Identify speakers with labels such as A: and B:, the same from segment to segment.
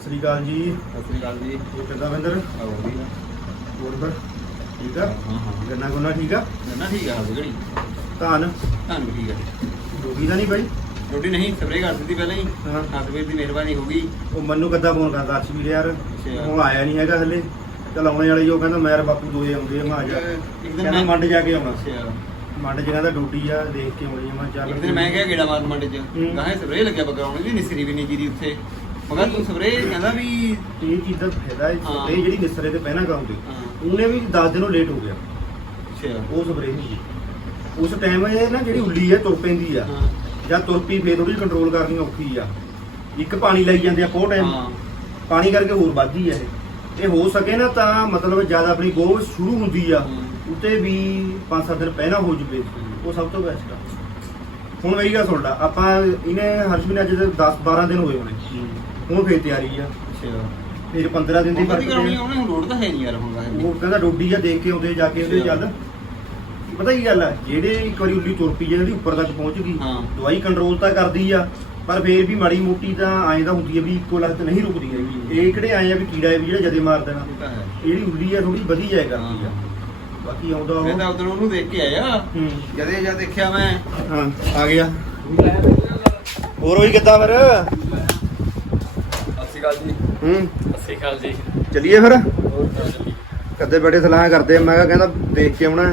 A: ਸਤਿ ਸ੍ਰੀ ਅਕਾਲ ਜੀ।
B: ਸਤਿ ਸ੍ਰੀ ਅਕਾਲ ਜੀ।
A: ਹੋਰ ਕਿੱਦਾਂ ਵਿੰਦਰ ਹੋਰ ਫਿਰ ਠੀਕ ਆ?
B: ਹਾਂ ਹਾਂ
A: ਗੰਨਾ ਗੁੰਨਾ ਠੀਕ ਆ?
B: ਨਾ ਠੀਕ ਆ ਹਾਲ ਘੜੀ।
A: ਧਾਨ।
B: ਤੁਹਾਨੂੰ ਵੀ ਠੀਕ ਆ।
A: ਰੋਗੀ ਦਾ ਨਹੀਂ ਬਾਈ
B: ਰੋਟੀ ਨਹੀਂ ਸਪਰੇ ਕਰ ਦਿੱਤੀ ਪਹਿਲਾਂ ਹੀ।
A: ਹਾਂ।
B: ਹੱਥ ਵੀਰ ਦੀ ਮਿਹਰਬਾਨੀ ਹੋ ਗਈ।
A: ਉਹ ਮੰਨੂ ਕਿੱਦਾਂ ਫੋਨ ਕਰਦਾ? ਅੱਛ ਵੀਰ ਯਾਰ। ਉਹ ਆਇਆ ਨਹੀਂ ਹੈਗਾ ਹਲੇ। ਚਲ ਆਉਣੇ ਵਾਲੇ ਜੋ ਕਹਿੰਦਾ ਮੈਂ ਬਾਪੂ ਦੋਏ ਆਉਂਦੇ ਆ ਮੈਂ ਆ ਜਾ।
B: ਇੱਕ ਦਿਨ
A: ਕਹਿੰਦਾ
B: ਮੈਂ-
A: ਮੰਡ ਜਾ ਕੇ ਆਉਣਾ।
B: ਅੱਛਾ।
A: ਮੰਡ ਚ ਕਹਿੰਦਾ ਡਿਊਟੀ ਆ ਦੇਖ ਕੇ ਆਉਣੀ ਆ ਮੈਂ ਚੱਲ
B: ਇੱਕ ਦਿਨ ਮੈਂ ਕਿਹਾ ਗੇੜਾ ਮਾਰ ਮੰਡੇ ਚ।
A: ਹੂੰ।
B: ਗਾਹਾਂ ਸਪਰੇ ਲੱਗਿਆ ਬਗਰਾਉਣ ਦੀ ਨਿਸਰੀ ਵੀ ਨਹੀਂ ਜੀਰੀ ਉੱਥੇ। ਮਗਰ ਤੂੰ ਸਪਰੇ ਕਹਿੰਦਾ ਵੀ
A: ਇਹ ਚੀਜ਼ ਦਾ ਫਾਇਦਾ ਹੈ
B: ਹਾਂ।
A: ਜਿਹੜੀ ਨਿਸਰੇ ਤੇ ਪਹਿਨਾ ਗਾਉਂਦੇ
B: ਹਾਂ।
A: ਉਹਨੇ ਵੀ 10 ਦਿਨੋਂ ਲੇਟ ਹੋ ਗਿਆ।
B: ਅੱਛਾ।
A: ਉਹ ਸਪਰੇ ਨਹੀਂ ਉਸ ਟਾਈਮ ਇਹ ਨਾ ਜਿਹੜੀ ਉੱਲੀ ਹੈ ਤੁਰ ਪੈਂਦੀ ਆ।
B: ਹਾਂ।
A: ਜਾਂ ਤੁਰ ਪਈ ਫੇਰ ਥੋੜੀ ਕੰਟਰੋਲ ਕਰਨੀ ਔਖੀ ਆ। ਇੱਕ ਪਾਣੀ ਲਈ ਜਾਂਦੇ ਆ ਕੋਹ ਟਾਈਮ
B: ਹਾਂ।
A: ਪਾਣੀ ਕਰਕੇ ਹੋਰ ਵੱਧਦੀ ਆ ਇਹ। ਇਹ ਹੋ ਸਕੇ ਨਾ ਤਾਂ ਮਤਲਬ ਜ਼ਿਆਦਾ ਆਪਣੀ ਗੋਹ ਸ਼ੁਰੂ ਹੁੰਦੀ ਆ।
B: ਹੂੰ।
A: ਉਤੇ ਵੀ 5-7 ਦਿਨ ਪਹਿਲਾਂ ਹੋ ਜਵੇ। ਉਹ ਸਭ ਤੋਂ ਬੈਸਟ ਆ। ਹੁਣ ਵਈ ਗੱਲ ਸੁਣ ਲਾ। ਆਪਾਂ ਇਹਨੇ ਹਰਸ਼ਮੀ ਨੇ ਅੱਜ 10-12 ਦਿਨ ਹੋਏ ਹੋਣੇ। ਹੁਣ ਫੇਰ ਤਿਆਰੀ ਆ।
B: ਅੱਛਾ।
A: ਫਿਰ 15 ਦਿਨ ਦੀ
B: ਕਦੀ ਕਰਾਉਣੀ
A: ਪਿਆ।
B: ਉਹਨੇ ਹੁਣ ਲੋੜ ਤਾਂ ਹੈ ਨਹੀਂ ਯਾਰ ਹੁਣ
A: ਉਹ ਕਹਿੰਦਾ ਡੋਡੀ ਆ ਦੇਖ ਕੇ ਉਹਦੇ ਜਾ ਕੇ ਉਹਦੇ। ਚੱਲ। ਪਤਾ ਕੀ ਗੱਲ ਆ ਜਿਹੜੇ ਇੱਕ ਵਾਰੀ ਉੱਲੀ ਤੁਰ ਪਈ ਜਿਹੜੀ ਉੱਪਰ ਤੱਕ ਪਹੁੰਚ ਗਈ
B: ਹਾਂ।
A: ਦਵਾਈ ਕੰਟਰੋਲ ਤਾਂ ਕਰਦੀ ਆ ਪਰ ਫੇਰ ਵੀ ਮਾੜੀ ਮੋਟੀ ਤਾਂ ਐਂ ਤਾਂ ਹੁੰਦੀ ਆ ਵੀ ਇੱਕੋ ਲਖਤ ਨਹੀਂ ਰੁਕਦੀ ਹੈਗੀ। ਇਹ ਕਿਹੜੇ ਆਏ ਆ ਵੀ ਕੀੜਾ ਹੈ ਵੀ ਜਿਹੜਾ ਜਦੇ ਮਾਰ ਦੇਣਾ।
B: ਇਹ ਤਾਂ ਹੈ।
A: ਇਹ ਜਿਹੜੀ ਉੱਲੀ ਆ ਥੋੜੀ ਵਧੀ ਜਾਇਆ ਕਰਦੀ ਆ। ਬਾਕੀ ਆਉਂਦਾ
B: ਮੈਂ
A: ਉਹ
B: ਤਾਂ ਉਦੋਂ ਉਹਨੂੰ ਦੇਖ ਕੇ ਆਇਆ।
A: ਹੂੰ।
B: ਜਦੇ ਜਦ ਦੇਖਿਆ ਮੈਂ
A: ਹਾਂ। ਆ ਗਿਆ। ਹੋਰ ਹੋਈ ਕਿੱਦਾਂ ਫਿਰ?
C: ਸ਼੍ਰੀ ਅਕਾਲ ਜੀ।
A: ਹੂੰ।
C: ਸਤਿ ਸ਼੍ਰੀ ਅਕਾਲ ਜੀ।
A: ਚੱਲੀਏ ਫਿਰ?
C: ਹੋਰ ਚੱਲੀ
A: ਬੜੇ ਸਲਾਹ ਕਰਦੇ ਆ। ਮੈਂ ਕਿਹਾ ਕਹਿੰਦਾ ਦੇਖ ਕੇ ਆਉਣਾ।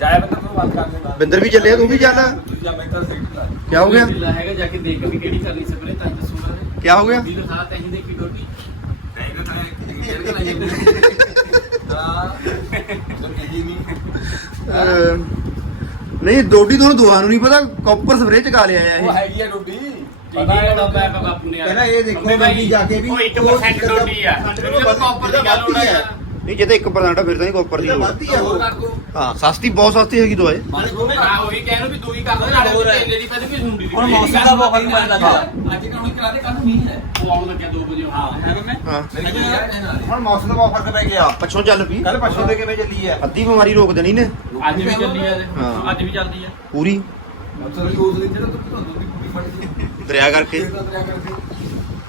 C: ਜਾਏ ਬੰਦਾ ਤੋਂ ਬਾਤ ਕਰ ਲੈਣਾ
A: ਬਿੰਦਰ ਵੀ ਚੱਲਿਆ ਤੂੰ ਵੀ ਚੱਲ।
C: ਦੂਜਾ ਮੈਂ ਤਾਂ ਸਿੱਖ ਲਾ
A: ਕੀ ਹੋ ਗਿਆ?
D: ਲਾ ਹੈਗਾ ਜਾ ਕੇ ਦੇਖ ਵੀ ਕਿਹੜੀ ਕਰਨੀ ਸਪਰੇ ਤਾਂ ਦੱਸੂਗਾ
A: ਕੀ ਹੋ ਗਿਆ?
D: ਵੀ ਦਿਖਾ ਤੈਂ ਦੇਖੀ ਡੋਟੀ
C: ਨਹੀਂ ਤਾਂ ਇੱਕ ਕੇ ਨਹੀਂ।
A: ਡੋਡੀ ਤੁਹਾਨੂੰ ਦੋਹਾਂ ਨੂੰ ਨਹੀਂ ਪਤਾ ਕਾਪਰ ਸਪਰੇ ਚਕਾ ਲਿਆ ਆ
C: ਉਹ
A: ਇਹ।
C: ਹੈਗੀ ਆ ਡੋਡੀ।
D: ਪਤਾ ਹੈ ਤਾਂ ਮੈਂ ਬਾਪੂ ਨੇ
B: ਪਹਿਲਾਂ ਇਹ ਦੇਖੋ ਮੰਡੀ ਜਾ ਕੇ ਵੀ
D: ਉਹ 1% ਡੋਟੀ ਆ।
A: ਸਾਡੇ ਕੋਲ
D: ਜਦੋਂ ਕਾਪਰ ਦੀ ਗੱਲ ਹੋਣਾ ਆ।
A: ਨਹੀਂ ਜੇ ਤਾਂ 1% ਆ ਫਿਰ ਤਾਂ ਨਹੀਂ ਕਾਪਰ ਦੀ ਲੋੜ। ਹਾਂ ਸਸਤੀ ਬਹੁਤ ਸਸਤੀ ਹੈਗੀ ਦਵਾਈ
D: ਹਾਂ
C: ਹੁਣ ਮੌਸਮ ਦਾ ਬਹੁਤ ਫ਼ਰਕ ਪੈਣ ਲੱਗਾ।
D: ਅੱਜ ਕਾਹਨੂੰ ਕਰਾ ਦੇ ਕੱਲ ਨੂੰ ਮੀਂਹ ਹੈ। ਉਹ ਆਉਣ ਲੱਗਿਆ 2 ਵਜੇ ਹਾਂ ਹੈ ਮੈਂ?
A: ਹਾਂ।
B: ਹੁਣ ਮੌਸਮ ਦਾ ਬਹੁਤ ਫ਼ਰਕ ਪੈ ਗਿਆ।
A: ਪੱਛੋਂ ਚੱਲ ਪਈ।
B: ਕੱਲ ਪਰਸੋਂ ਦੇ ਕਿਵੇਂ ਚੱਲੀ ਆ?
A: ਅੱਧੀ ਬਿਮਾਰੀ ਰੋਕ ਦੇਣੀ ਨੇ।
D: ਅੱਜ ਵੀ ਚੱਲੀ ਆ।
A: ਹਾਂ।
D: ਅੱਜ ਵੀ ਚੱਲਦੀ ਆ।
A: ਪੂਰੀ।
C: ਮਤਲਬ ਕਿ ਉਸ ਦਿਨ ਜਿਹੜਾ ਤੂੰ ਤੁਹਾਨੂੰ ਦੀ ਕੁੜੀ ਫੜੀ ਸੀ
A: ਦਰਿਆ ਕਰਕੇ?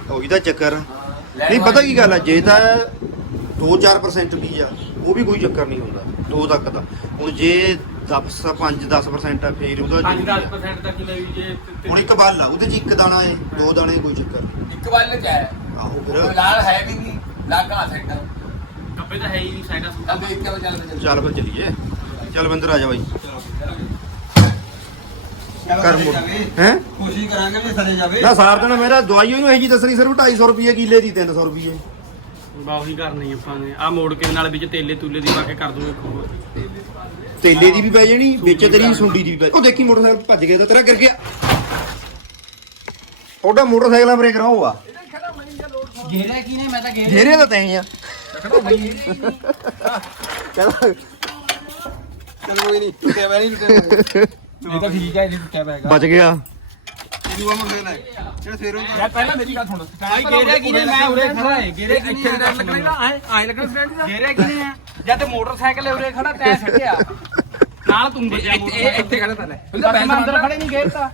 C: ਤਾਂ
A: ਉਹੀ ਤਾਂ ਚੱਕਰ ਆ। ਨਹੀਂ ਪਤਾ ਕੀ ਗੱਲ ਆ? ਜੇ ਤਾਂ 2-4% ਵੀ ਆ ਉਹ ਵੀ ਕੋਈ ਚੱਕਰ ਨਹੀਂ ਹੁੰਦਾ 2 ਤੱਕ ਦਾ ਹੁਣ ਜੇ 10 5 10% ਆ ਫੇਰ ਉਹਦਾ
D: 5-10% ਤੱਕ ਲਈ ਜੇ
A: ਹੁਣ ਇੱਕ ਬੱਲ ਆ ਉਹਦੇ ਚ ਇੱਕ ਦਾਣਾ ਏ ਦੋ ਦਾਣੇ ਕੋਈ ਚੱਕਰ ਨਹੀਂ।
C: ਇੱਕ ਵਾਰ ਚ ਹੈ।
A: ਆਹੋ ਫਿਰ।
C: ਲਾਲ ਹੈ ਵੀ ਨਹੀਂ ਲਾਗਾ ਸੈਂਟਰ
D: ਕੱਪੇ ਤਾਂ ਹੈ ਹੀ ਨਹੀਂ ਸਾਈਡਾਂ
C: ਆ ਦੇਖ ਕੇ ਚੱਲ ਚੱਲ
A: ਚੱਲ ਫਿਰ ਚੱਲੀਏ। ਚੱਲ ਬੰਦਰ ਆ ਜਾ ਬਾਈ। ਕਰ ਮੁੜ ਹੈ?
B: ਕੋਸ਼ਿਸ਼ ਕਰਾਂਗੇ ਵੀ ਸਰੇ ਜਾਵੇ।
A: ਨਾ ਸਾਰ ਦੇਣਾ ਮੇਰਾ ਦਵਾਈ ਉਹਨੂੰ ਇਹ ਜੀ ਦੱਸਣੀ ਸਿਰਫ 250 ਰੁਪਏ ਕਿੱਲੇ ਦੀ 300 ਰੁਪਏ
D: ਬਾਹੀ ਕਰਨੀ ਆਪਾਂ ਨੇ। ਆ ਮੋੜ ਕੇ ਨਾਲ ਵਿੱਚ ਤੇਲੇ ਤੂਲੇ ਦੀ ਪਾ ਕੇ ਕਰ ਦੂਗੇ ਖੋਲ।
A: ਤੇਲੇ ਦੀ ਵੀ ਪੈ ਜਾਣੀ ਵਿੱਚ ਤੇਰੀ ਸੁੰਡੀ ਦੀ ਵੀ ਪੈ ਉਹ ਦੇਖੀ ਮੋਟਰਸਾਈਕਲ ਭੱਜ ਗਿਆ ਤਾਂ ਤੇਰਾ ਗਿਰ ਗਿਆ। ਉਹਦਾ ਮੋਟਰਸਾਈਕਲਾਂ ਬ੍ਰੇਕ ਰਾਉ ਆ।
D: ਘੇਰਿਆ ਕੀ ਨੇ? ਮੈਂ ਤਾਂ
A: ਘੇਰੇ ਤਾਂ ਤੈਂ ਆ। ਚੱਲ।
C: ਚੱਲ ਕੋਈ ਨਹੀਂ ਟੁੱਟਿਆ ਮੈਂ ਨਹੀਂ ਟੁੱਟਿਆ। ਇਹ ਤਾਂ ਠੀਕ ਹੈ ਜੀ ਟੁੱਟਿਆ ਪੈਗਾ
A: ਬਚ ਗਿਆ।
B: ਦੂਆ ਮੁੰਡੇ ਨੇ ਜਿਹੜਾ ਸਵੇਰੋਂ
C: ਯਾਰ ਪਹਿਲਾਂ ਮੇਰੀ ਗੱਲ ਸੁਣ।
D: ਆਈ ਘੇਰਿਆ ਕੀ ਨੇ ਮੈਂ ਉਰੇ ਖੜਾ ਹੈ ਘੇਰਿਆ ਕੀ
C: ਇੱਥੇ ਡਰ ਲੱਗਣਾ ਨਾ ਆਏ ਆਏ ਲੱਗਣਾ ਸਟੈਂਡ ਦਾ
D: ਘੇਰਿਆ ਕੀ ਨੇ ਆ? ਜਦ ਤੇ ਮੋਟਰਸਾਈਕਲ ਉਰੇ ਖੜਾ ਤੈਂ ਛੱਡਿਆ। ਨਾਲ ਤੂੰ ਬਚਿਆ
C: ਇਹ ਇੱਥੇ ਖੜਾ ਤਾਂ ਲੈ।
D: ਬਸ ਮੈਂ ਅੰਦਰ ਖੜੇ ਨਹੀਂ ਘੇਰਤਾ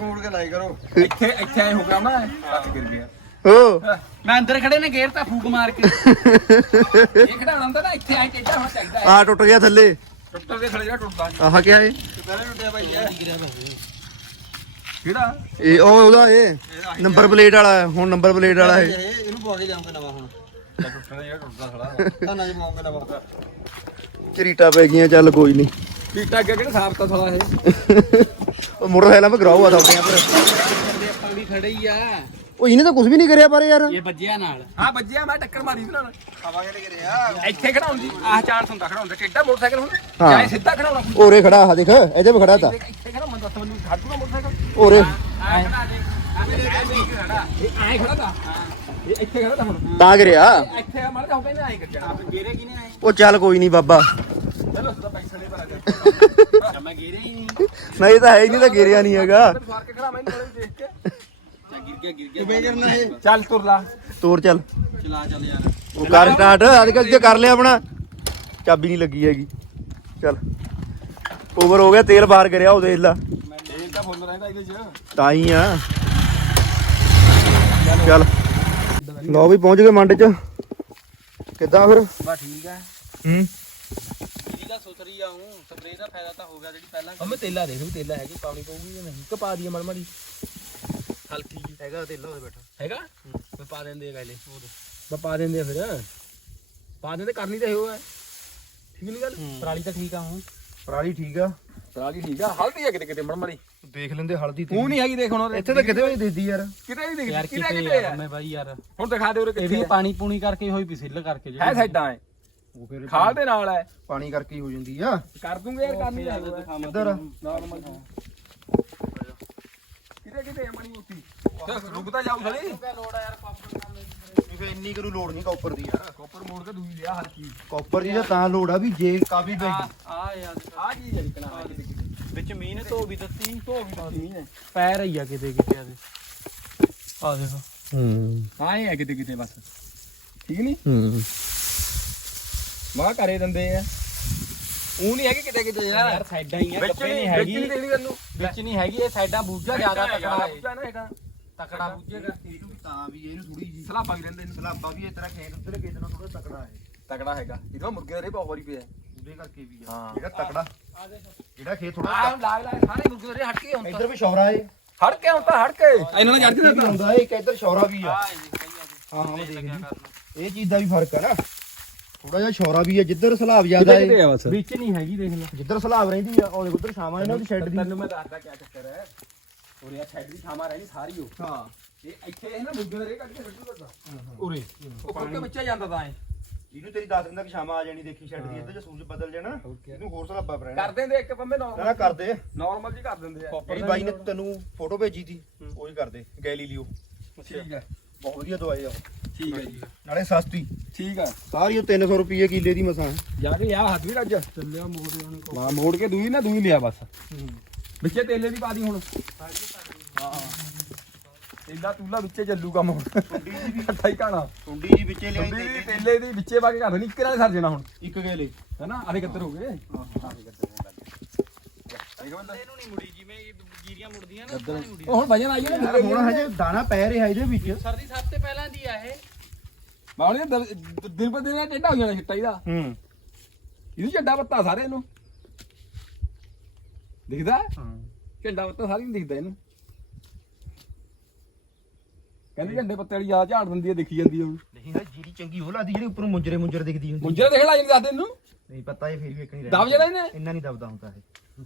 B: ਮੋੜ ਕੇ ਲਾਈ ਕਰੋ।
C: ਇੱਥੇ ਇੱਥੇ ਐ ਹੋ ਗਿਆ ਮੈਂ। ਹੱਥ ਗਿਰ ਗਿਆ।
A: ਓ।
D: ਮੈਂ ਅੰਦਰ ਖੜੇ ਨੇ ਘੇਰਤਾ ਫੂਕ ਮਾਰ ਕੇ।
C: ਇਹ ਖੜਾਉਣਾ ਹੁੰਦਾ ਨਾ ਇੱਥੇ ਐ ਟੇਢਾ ਹੋਣਾ ਚਾਹੀਦਾ
A: ਆ ਟੁੱਟ ਗਿਆ ਥੱਲੇ।
C: ਟੁੱਟਰ ਦੇ ਖੜੇ ਜਿਹੜਾ ਟੁੱਟਦਾ
A: ਆਹ
B: ਪਹਿਲਾਂ ਟੁੱਟਿਆ ਭਾਈ ਇਹ।
C: ਕਿਹੜਾ?
A: ਇਹ ਉਹ ਉਹਦਾ ਇਹ ਨੰਬਰ ਪਲੇਟ ਵਾਲਾ ਹੁਣ ਨੰਬਰ ਪਲੇਟ ਵਾਲਾ
B: ਇਹ- ਇਹਨੂੰ ਪਵਾ ਕੇ ਜਾਵਾਂਗੇ ਨਵਾਂ ਹੁਣ।
C: ਟੁੱਟਣਾ ਜਿਹੜਾ ਟੁੱਟਦਾ ਖੜਾ
B: ਤਾਂ ਨਾ ਜੀ ਮੌਕੇ ਨਵਾਂ।
A: ਝਰੀਟਾਂ ਪੈ ਗਈਆਂ ਚੱਲ ਕੋਈ ਨਹੀਂ।
C: ਟੀਟਾ ਅੱਗੇ ਕਿਹੜਾ ਸਾਫ਼ ਤਾਂ ਥੋੜਾ ਇਹ।
A: ਉਹ ਮੋਟਰਸਾਈਕਲਾਂ 'ਤੇ ਗਰਾਉ ਆ ਤੁਹਾਡੇ ਪਰ।
D: ਆਪਾਂ ਵੀ ਖੜੇ ਹੀ ਆ।
A: ਉਹ ਇਹਨੇ ਤਾਂ ਕੁਝ ਵੀ ਨਹੀਂ ਕਰਿਆ ਪਰ ਯਾਰ।
D: ਇਹ ਵੱਜਿਆ ਨਾਲ।
C: ਹਾਂ ਵੱਜਿਆ ਮੈਂ ਟੱਕਰ ਮਾਰੀ ਸੀ ਨਾਲ।
B: ਹਵਾ ਕਿਹੜੇ ਕਰਿਆ
C: ਇੱਥੇ ਖੜਾਉਣ ਦੀ ਆਹ ਚਾਂਸ ਹੁੰਦਾ ਖੜਾਉਣ ਦਾ ਟੇਢਾ ਮੋਟਰਸਾਈਕਲ ਹੁਣ।
A: ਹਾਂ।
C: ਚਾਹੇ ਸਿੱਧਾ ਖੜਾਉਣਾ
A: ਉਰੇ ਖੜਾ ਆ ਦੇਖ ਇਹਦੇ 'ਤੇ ਖੜਾ ਤਾ।
C: ਇੱਥੇ ਖੜਾ ਮੈਂ ਦੱਸ ਮੈਨੂੰ ਛੱਡ ਦੂੰਗਾ ਮੋਟਰਸਾਈਕਲ।
A: ਉਰੇ।
C: ਆਹ ਖੜਾ ਦੇ ਇਹ ਐਂ ਖੜਾ ਤਾ। ਇਹ ਇੱਥੇ ਖੜਾ ਤਾ ਹੁਣ।
A: ਤਾਂ ਗਿਰਿਆ
C: ਇੱਥੇ ਮਰ ਜਾ ਕਹਿੰਦੇ ਐਂ ਕਰ ਜਾਣਾ।
D: ਘੇਰੇ ਕੀ ਨੇ ਆਏ?
A: ਉਹ ਚੱਲ ਕੋਈ ਨਹੀਂ ਬਾਬਾ।
C: ਚਲੋ ਸਦਾ ਪੈਸੇ ਦੇ ਭਰਾ ਜਾ
D: ਮੈਂ ਘੇਰਿਆ ਹੀ ਨਹੀਂ।
A: ਨਹੀਂ ਇਹ ਤਾਂ ਹੈ ਹੀ ਨਹੀਂ ਤਾਂ ਗਿਰਿਆ ਨਹੀਂ ਹੈਗਾ।
C: ਸਵਾਰ ਕੇ ਖੜਾ ਮੈਂ ਕੋਲੇ ਦੇਖ ਕੇ
D: ਗਿਰ ਗਿਆ ਗਿਰ ਗਿਆ
B: ਕਿਵੇਂ ਕਰਨਾ ਇਹ
C: ਚੱਲ ਤੁਰ ਲਾ
A: ਤੋਰ ਚੱਲ
D: ਚਲਾ ਚੱਲ ਯਾਰ
A: ਉਹ ਕਰ ਸਟਾਰਟ ਅੱਜ ਕੱਲ ਜੇ ਕਰ ਲਿਆ ਆਪਣਾ ਚਾਬੀ ਨਹੀਂ ਲੱਗੀ ਹੈਗੀ ਚੱਲ ਓਵਰ ਹੋ ਗਿਆ ਤੇਲ ਬਾਹਰ ਕਰਿਆ ਉਹ ਦੇਖ ਲਾ
C: ਮੈਂ ਤੇਲ ਤਾਂ ਫੁੱਲ ਰਹਿੰਦਾ ਇਹਦੇ ਚ
A: ਤਾਂ ਹੀ ਆ ਚੱਲ ਲਓ ਵੀ ਪਹੁੰਚ ਗਏ ਮੰਡ ਚ ਕਿੱਦਾਂ ਫਿਰ
C: ਬਾ ਠੀਕ ਆ
A: ਹੂੰ
C: ਇਹਦੀ ਤਾਂ ਸੁਥਰੀ ਆਉਂ ਸਪਰੇ ਦਾ ਫਾਇਦਾ ਤਾਂ ਹੋ ਗਿਆ ਜਿਹੜੀ ਪਹਿਲਾਂ ਉਹ ਮੈਂ ਤੇਲਾ ਦੇਖ ਵੀ ਤੇਲਾ ਹੈਗੀ ਪਾਉਣੀ ਪਊਗੀ ਜਾਂ ਨਹੀਂ ਕਪਾ ਦਈਏ ਮੜ ਮੜੀ ਹਲਕੀ ਜੀ
A: ਹੈਗਾ ਤੇਲਾ ਉਹਦੇ ਬੈਠਾ
C: ਹੈਗਾ? ਮੈਂ ਪਾ ਦਿੰਦੇ ਆ ਗਾਲੇ ਮੈਂ ਪਾ ਦਿੰਦੇ ਆ ਫਿਰ। ਪਾ ਦਿੰਦੇ ਕਰਨੀ ਤਾਂ ਇਹੋ ਹੈ ਠੀਕ ਨਹੀਂ ਗੱਲ? ਪਰਾਲੀ ਤਾਂ ਠੀਕ ਆ ਹੁਣ।
A: ਪਰਾਲੀ ਠੀਕ ਆ।
C: ਪਰਾਲੀ ਠੀਕ ਆ। ਹਲਦੀ ਆ ਕਿਤੇ ਕਿਤੇ ਮੜੀ
A: ਦੇਖ ਲੈਂਦੇ ਹਲਦੀ ਤੇ
C: ਉਹ ਨਹੀਂ ਹੈਗੀ ਦੇਖ ਹੁਣ
A: ਇੱਥੇ ਤਾਂ ਕਿਤੇ ਵੀ ਦਿਖਦੀ ਯਾਰ।
C: ਕਿਤੇ ਨਹੀਂ ਦਿਖਦੀ
D: ਕਿਤੇ
C: ਕਿਤੇ
D: ਯਾਰ ਮੈਂ ਬਾਈ ਯਾਰ।
C: ਹੁਣ ਦਿਖਾ ਦੇ ਉਰੇ
D: ਇਹ ਵੀ ਪਾਣੀ ਪੂਣੀ ਕਰਕੇ ਹੋਈ ਪਈ ਸਿੱਲ ਕਰਕੇ
C: ਹੈ ਸਾਈਡਾਂ ਹੈ
A: ਉਹ ਫਿਰ
C: ਖਾਲ ਦੇ ਨਾਲ ਹੈ
A: ਪਾਣੀ ਕਰਕੇ ਹੀ ਹੋ ਜਾਂਦੀ ਆ।
C: ਕਰ ਦੂੰਗੇ ਯਾਰ ਕਰਨੀ ਹੈ
A: ਇੱਧਰ।
C: ਨਾਰਮਲ ਕਿਤੇ ਕਿਤੇ ਮਣੀ ਮੋਤੀ ਰੁਕਦਾ ਜਾਊ ਸਾਲੀ।
A: ਫੇ ਇੰਨੀ ਕਰੂ ਲੋੜ ਨਹੀਂ ਕਾਪਰ ਦੀ ਯਾਰ।
C: ਕੋਪਰ ਮੋੜ ਕੇ ਦੂਈ ਲਿਆ ਹਲਕੀ
A: ਕਾਪਰ ਦੀ ਤਾਂ ਤਾਂ ਲੋੜ ਆ ਵੀ ਜੇ ਕਾਫੀ ਪੈ
D: ਆ ਯਾਰ
C: ਆ ਕੀ ਹੈ ਨਿਕਲਣਾ ਕਿਤੇ ਕਿਤੇ
D: ਵਿੱਚ ਮੀਂਹ ਨੇ ਧੋ ਵੀ ਦਿੱਤੀ
C: ਧੋ ਵੀ ਦਿੱਤੀ। ਨਹੀਂ ਹੈ
D: ਪੈਰ ਹੀ ਆ ਕਿਤੇ ਕਿਤੇ ਆ ਦੇ। ਆ ਦੇਖੋ।
A: ਹੂੰ।
C: ਹਾਂ ਇਹ ਹੈ ਕਿਤੇ ਕਿਤੇ ਬਸ। ਠੀਕ ਨਹੀਂ
A: ਹੂੰ।
C: ਮਾ ਕਰੇ ਦਿੰਦੇ ਆ। ਉਹ ਨਹੀਂ ਹੈਗੀ ਕਿਤੇ ਕਿਤੇ ਯਾਰ।
D: ਯਾਰ ਸਾਈਡਾਂ ਹੀ ਆ
C: ਵਿੱਚ
D: ਗੱਪੇ ਨਹੀਂ
C: ਵਿੱਚ
D: ਹੈਗੀ।
C: ਨਹੀਂ ਦੇਣੀ ਤੈਨੂੰ।
D: ਵਿੱਚ ਨਹੀਂ ਹੈਗੀ ਇਹ ਸਾਈਡਾਂ ਬੂਝਾ ਜ਼ਿਆਦਾ ਤਕੜਾ ਹੈ ਤਕੜਾ ਬੂਝੇਗਾ।
A: ਇਹਨੂੰ ਤਾਂ ਵੀ ਇਹਨੂੰ ਥੋੜੀ ਜੀ
C: ਸਲਾਪਾ ਵੀ ਰਹਿੰਦੇ ਨੇ।
A: ਸਲਾਬਾ ਵੀ ਇਸ ਤਰ੍ਹਾਂ ਖੇਤ ਉੱਧਰ ਖੇਤ ਨਾਲ ਥੋੜਾ ਤਕੜਾ ਹੈ
C: ਤਕੜਾ ਹੈਗਾ। ਇਹਦਾ ਮੁਰਗੇ ਦਾ ਰੇ ਬਹੁਤ ਵਾਰੀ ਪਿਆ
A: ਉਹਦੇ ਕਰਕੇ ਵੀ ਆ।
C: ਹਾਂ।
A: ਜਿਹੜਾ ਤਕੜਾ ਜਿਹੜਾ ਖੇਤ ਥੋੜਾ
C: ਆ ਲਾਗ ਲਾਗ ਸਾਰੇ ਮੁਰਗੇ ਦਾ ਰੇ ਹਟ ਕੇ ਹੁੰਦਾ
A: ਇੱਧਰ ਵੀ ਸ਼ੌਰਾ ਏ।
C: ਹਟ ਕੇ ਹੁੰਦਾ ਹਟ ਕੇ। ਇਹਨਾਂ ਨਾਲ ਜੜ
A: ਵੀ ਹੁੰਦਾ ਏ ਇੱਕ ਇੱਧਰ ਸ਼ੌਰਾ ਵੀ ਆ। ਹਾਂ ਹਾਂ। ਇਹ ਚੀਜ਼ ਦਾ ਵੀ ਫ਼ਰਕ ਹੈ ਨਾ। ਥੋੜਾ ਜਿਹਾ ਸ਼ੌਰਾ ਵੀ ਹੈ ਜਿੱਧਰ ਸਲਾਬ ਜ਼ਿਆਦਾ ਏ।
C: ਬਸ?
D: ਵਿੱਚ ਨਹੀਂ ਹੈਗੀ ਦੇਖ ਲੈ।
A: ਜਿੱਧਰ ਸਲਾਬ ਰਹਿੰਦੀ ਆ ਉਹਦੇ ਉਧਰ ਛਾਵਾਂ ਇਹਨਾਂ ਦੀ ਸ਼ੈੱਡ ਦੀ।
C: ਤੈਨੂੰ ਮੈਂ ਦੱਸਦਾ ਕੀ ਚੱਕਰ ਹੈ। ਉਰੇ ਆ ਛੱਡ ਦੀ ਥਾਮਾ ਰਹਿਣੀ ਸਾਰੀ ਉਹ।
A: ਹਾਂ।
C: ਇਹ ਇੱਥੇ ਇਹ ਨਾ ਮੁਰਗੇ ਦਾ ਰੇ ਕੱਢ ਕੇ ਰੱਖੂ ਕਰਦਾ ਉਰੇ। ਉਹ ਪੱਕੇ ਬੱਚਾ ਜਾਂਦਾ ਤਾਂ ਐ
A: ਇਹਨੂੰ ਤੇਰੀ ਦੱਸ ਦਿੰਦਾ ਕਿ ਛਾਵਾਂ ਆ ਜਾਣੀ ਦੇਖੀ ਸ਼ੈੱਡ ਦੀ ਇੱਧਰ ਜੇ ਸੂਰਜ ਬਦਲ ਜਾਣਾ ਇਹਨੂੰ ਹੋਰ ਸਲਾਬਾ ਪੈਣਾ।
C: ਕਰ ਦਿੰਦੇ ਇੱਕ ਪੰਮੇ
A: ਨਾ ਨਾ
C: ਨਾਰਮਲ
A: ਕਰਦੇ
C: ਨਾਰਮਲ ਜੀ ਕਰ ਦਿੰਦੇ ਆ।
A: ਜਿਹੜੀ ਬਾਈ ਨੇ ਤੈਨੂੰ ਫੋਟੋ ਭੇਜੀ ਸੀ ਉਹੀ ਕਰਦੇ ਗੈਲੀਲੀਓ।
C: ਠੀਕ ਹੈ
A: ਬਹੁਤ ਵਧੀਆ ਦਵਾਈ ਆ ਉਹ।
C: ਠੀਕ ਹੈ ਜੀ।
A: ਨਾਲੇ ਸਸਤੀ।
C: ਠੀਕ ਹੈ
A: ਸਾਰੀ ਉਹ 300 ਰੁਪਏ ਕਿੱਲੇ ਦੀ ਮਸਾਂ।
C: ਜਾ ਕੇ ਆ ਹੱਥ ਵੀ ਰੱਜ।
D: ਚੱਲਿਆ ਮੋੜ ਉਹਨੂੰ
C: ਮਾਂ ਮੋੜ ਕੇ ਦੂਈ ਨਾ ਦੂਈ ਲਿਆ ਬਸ। ਵਿੱਚੇ ਤੇਲੇ ਦੀ ਪਾ ਦੀ ਹੁਣ। ਹਾਂ। ਤੇਲਾ ਤੂਲਾ ਵਿੱਚੇ ਚੱਲੂ ਕੰਮ ਹੁਣ ਇਕੱਠਾ ਹੀ ਕਾਣਾ।
A: ਟੁੰਡੀ ਜੀ ਵਿੱਚੇ ਲਿਆਈ
C: ਤੇਲੇ ਦੀ
A: ਤੇ
C: ਤੇਲੇ ਦੀ ਵਿੱਚੇ ਪਾ ਕੇ ਕਰ ਦੇਣੀ ਇੱਕ ਨਾਲ ਸਰ ਜਾਣਾ ਹੁਣ।
A: ਇੱਕ ਗੇਲੇ
C: ਹੈਨਾ? ਆਦੇ ਕੱਤਰ ਹੋ ਗਏ?
D: ਇਹਨੂੰ ਨਹੀਂ ਮੁੜੀ ਜਿਵੇਂ ਇਹ ਜੀਰੀਆਂ ਮੁੜਦੀਆਂ ਨਾ ਉਦਾਂ ਨਹੀਂ ਮੁੜੀ
C: ਉਹ ਹੁਣ ਵਜਨ ਆਈ ਨਾ
A: ਯਾਰ ਹੁਣ ਹਜੇ ਦਾਣਾ ਪੈ ਰਿਹਾ ਇਹਦੇ ਵਿੱਚ।
D: ਸਰਦੀ ਸਭ ਤੋਂ ਪਹਿਲਾਂ ਦੀ ਆ ਇਹ।
C: ਮਾਉਣੀ ਦਿਨ ਪਰ ਦਿਨ ਟੇਢਾ ਹੋ ਜਾਣਾ ਛਿੱਟਾ ਇਹਦਾ।
A: ਹੂੰ।
C: ਇਹਨੂੰ ਝੰਡਾ ਪੱਤਾ ਸਾਰੇ ਇਹਨੂੰ। ਦਿਖਦਾ? ਝੰਡਾ ਪੱਤਾ ਸਾਰੀ ਨੂੰ ਦਿਖਦਾ ਇਹਨੂੰ। ਕਹਿੰਦੇ ਝੰਡੇ ਪੱਤੇ ਵਾਲੀ ਆ ਝਾੜ ਦਿੰਦੀ ਹੈ ਦੇਖੀ ਜਾਂਦੀ ਹੈ ਹੁਣ
A: ਨਹੀਂ ਹੈ ਜੀਰੀ ਚੰਗੀ ਉਹ ਲੱਗਦੀ ਜਿਹੜੀ ਉੱਪਰੋਂ ਮੁੰਜਰੇ ਮੁੰਜਰ ਦਿਖਦੀ ਹੁੰਦੀ।
C: ਮੁੰਜਰਾ ਦੇਖ ਲੈ ਜੀ ਦੱਸ ਦੇ ਇਹਨੂੰ।
A: ਨਹੀਂ ਪਤਾ ਇਹ ਫੇਰ ਵੀ ਇੱਕ ਨਹੀਂ
C: ਦਬ ਜਾਣਾ ਇਹਨੇ।
A: ਇੰਨਾ ਨਹੀਂ ਦਬਦਾ ਹੁੰਦਾ ਇਹ।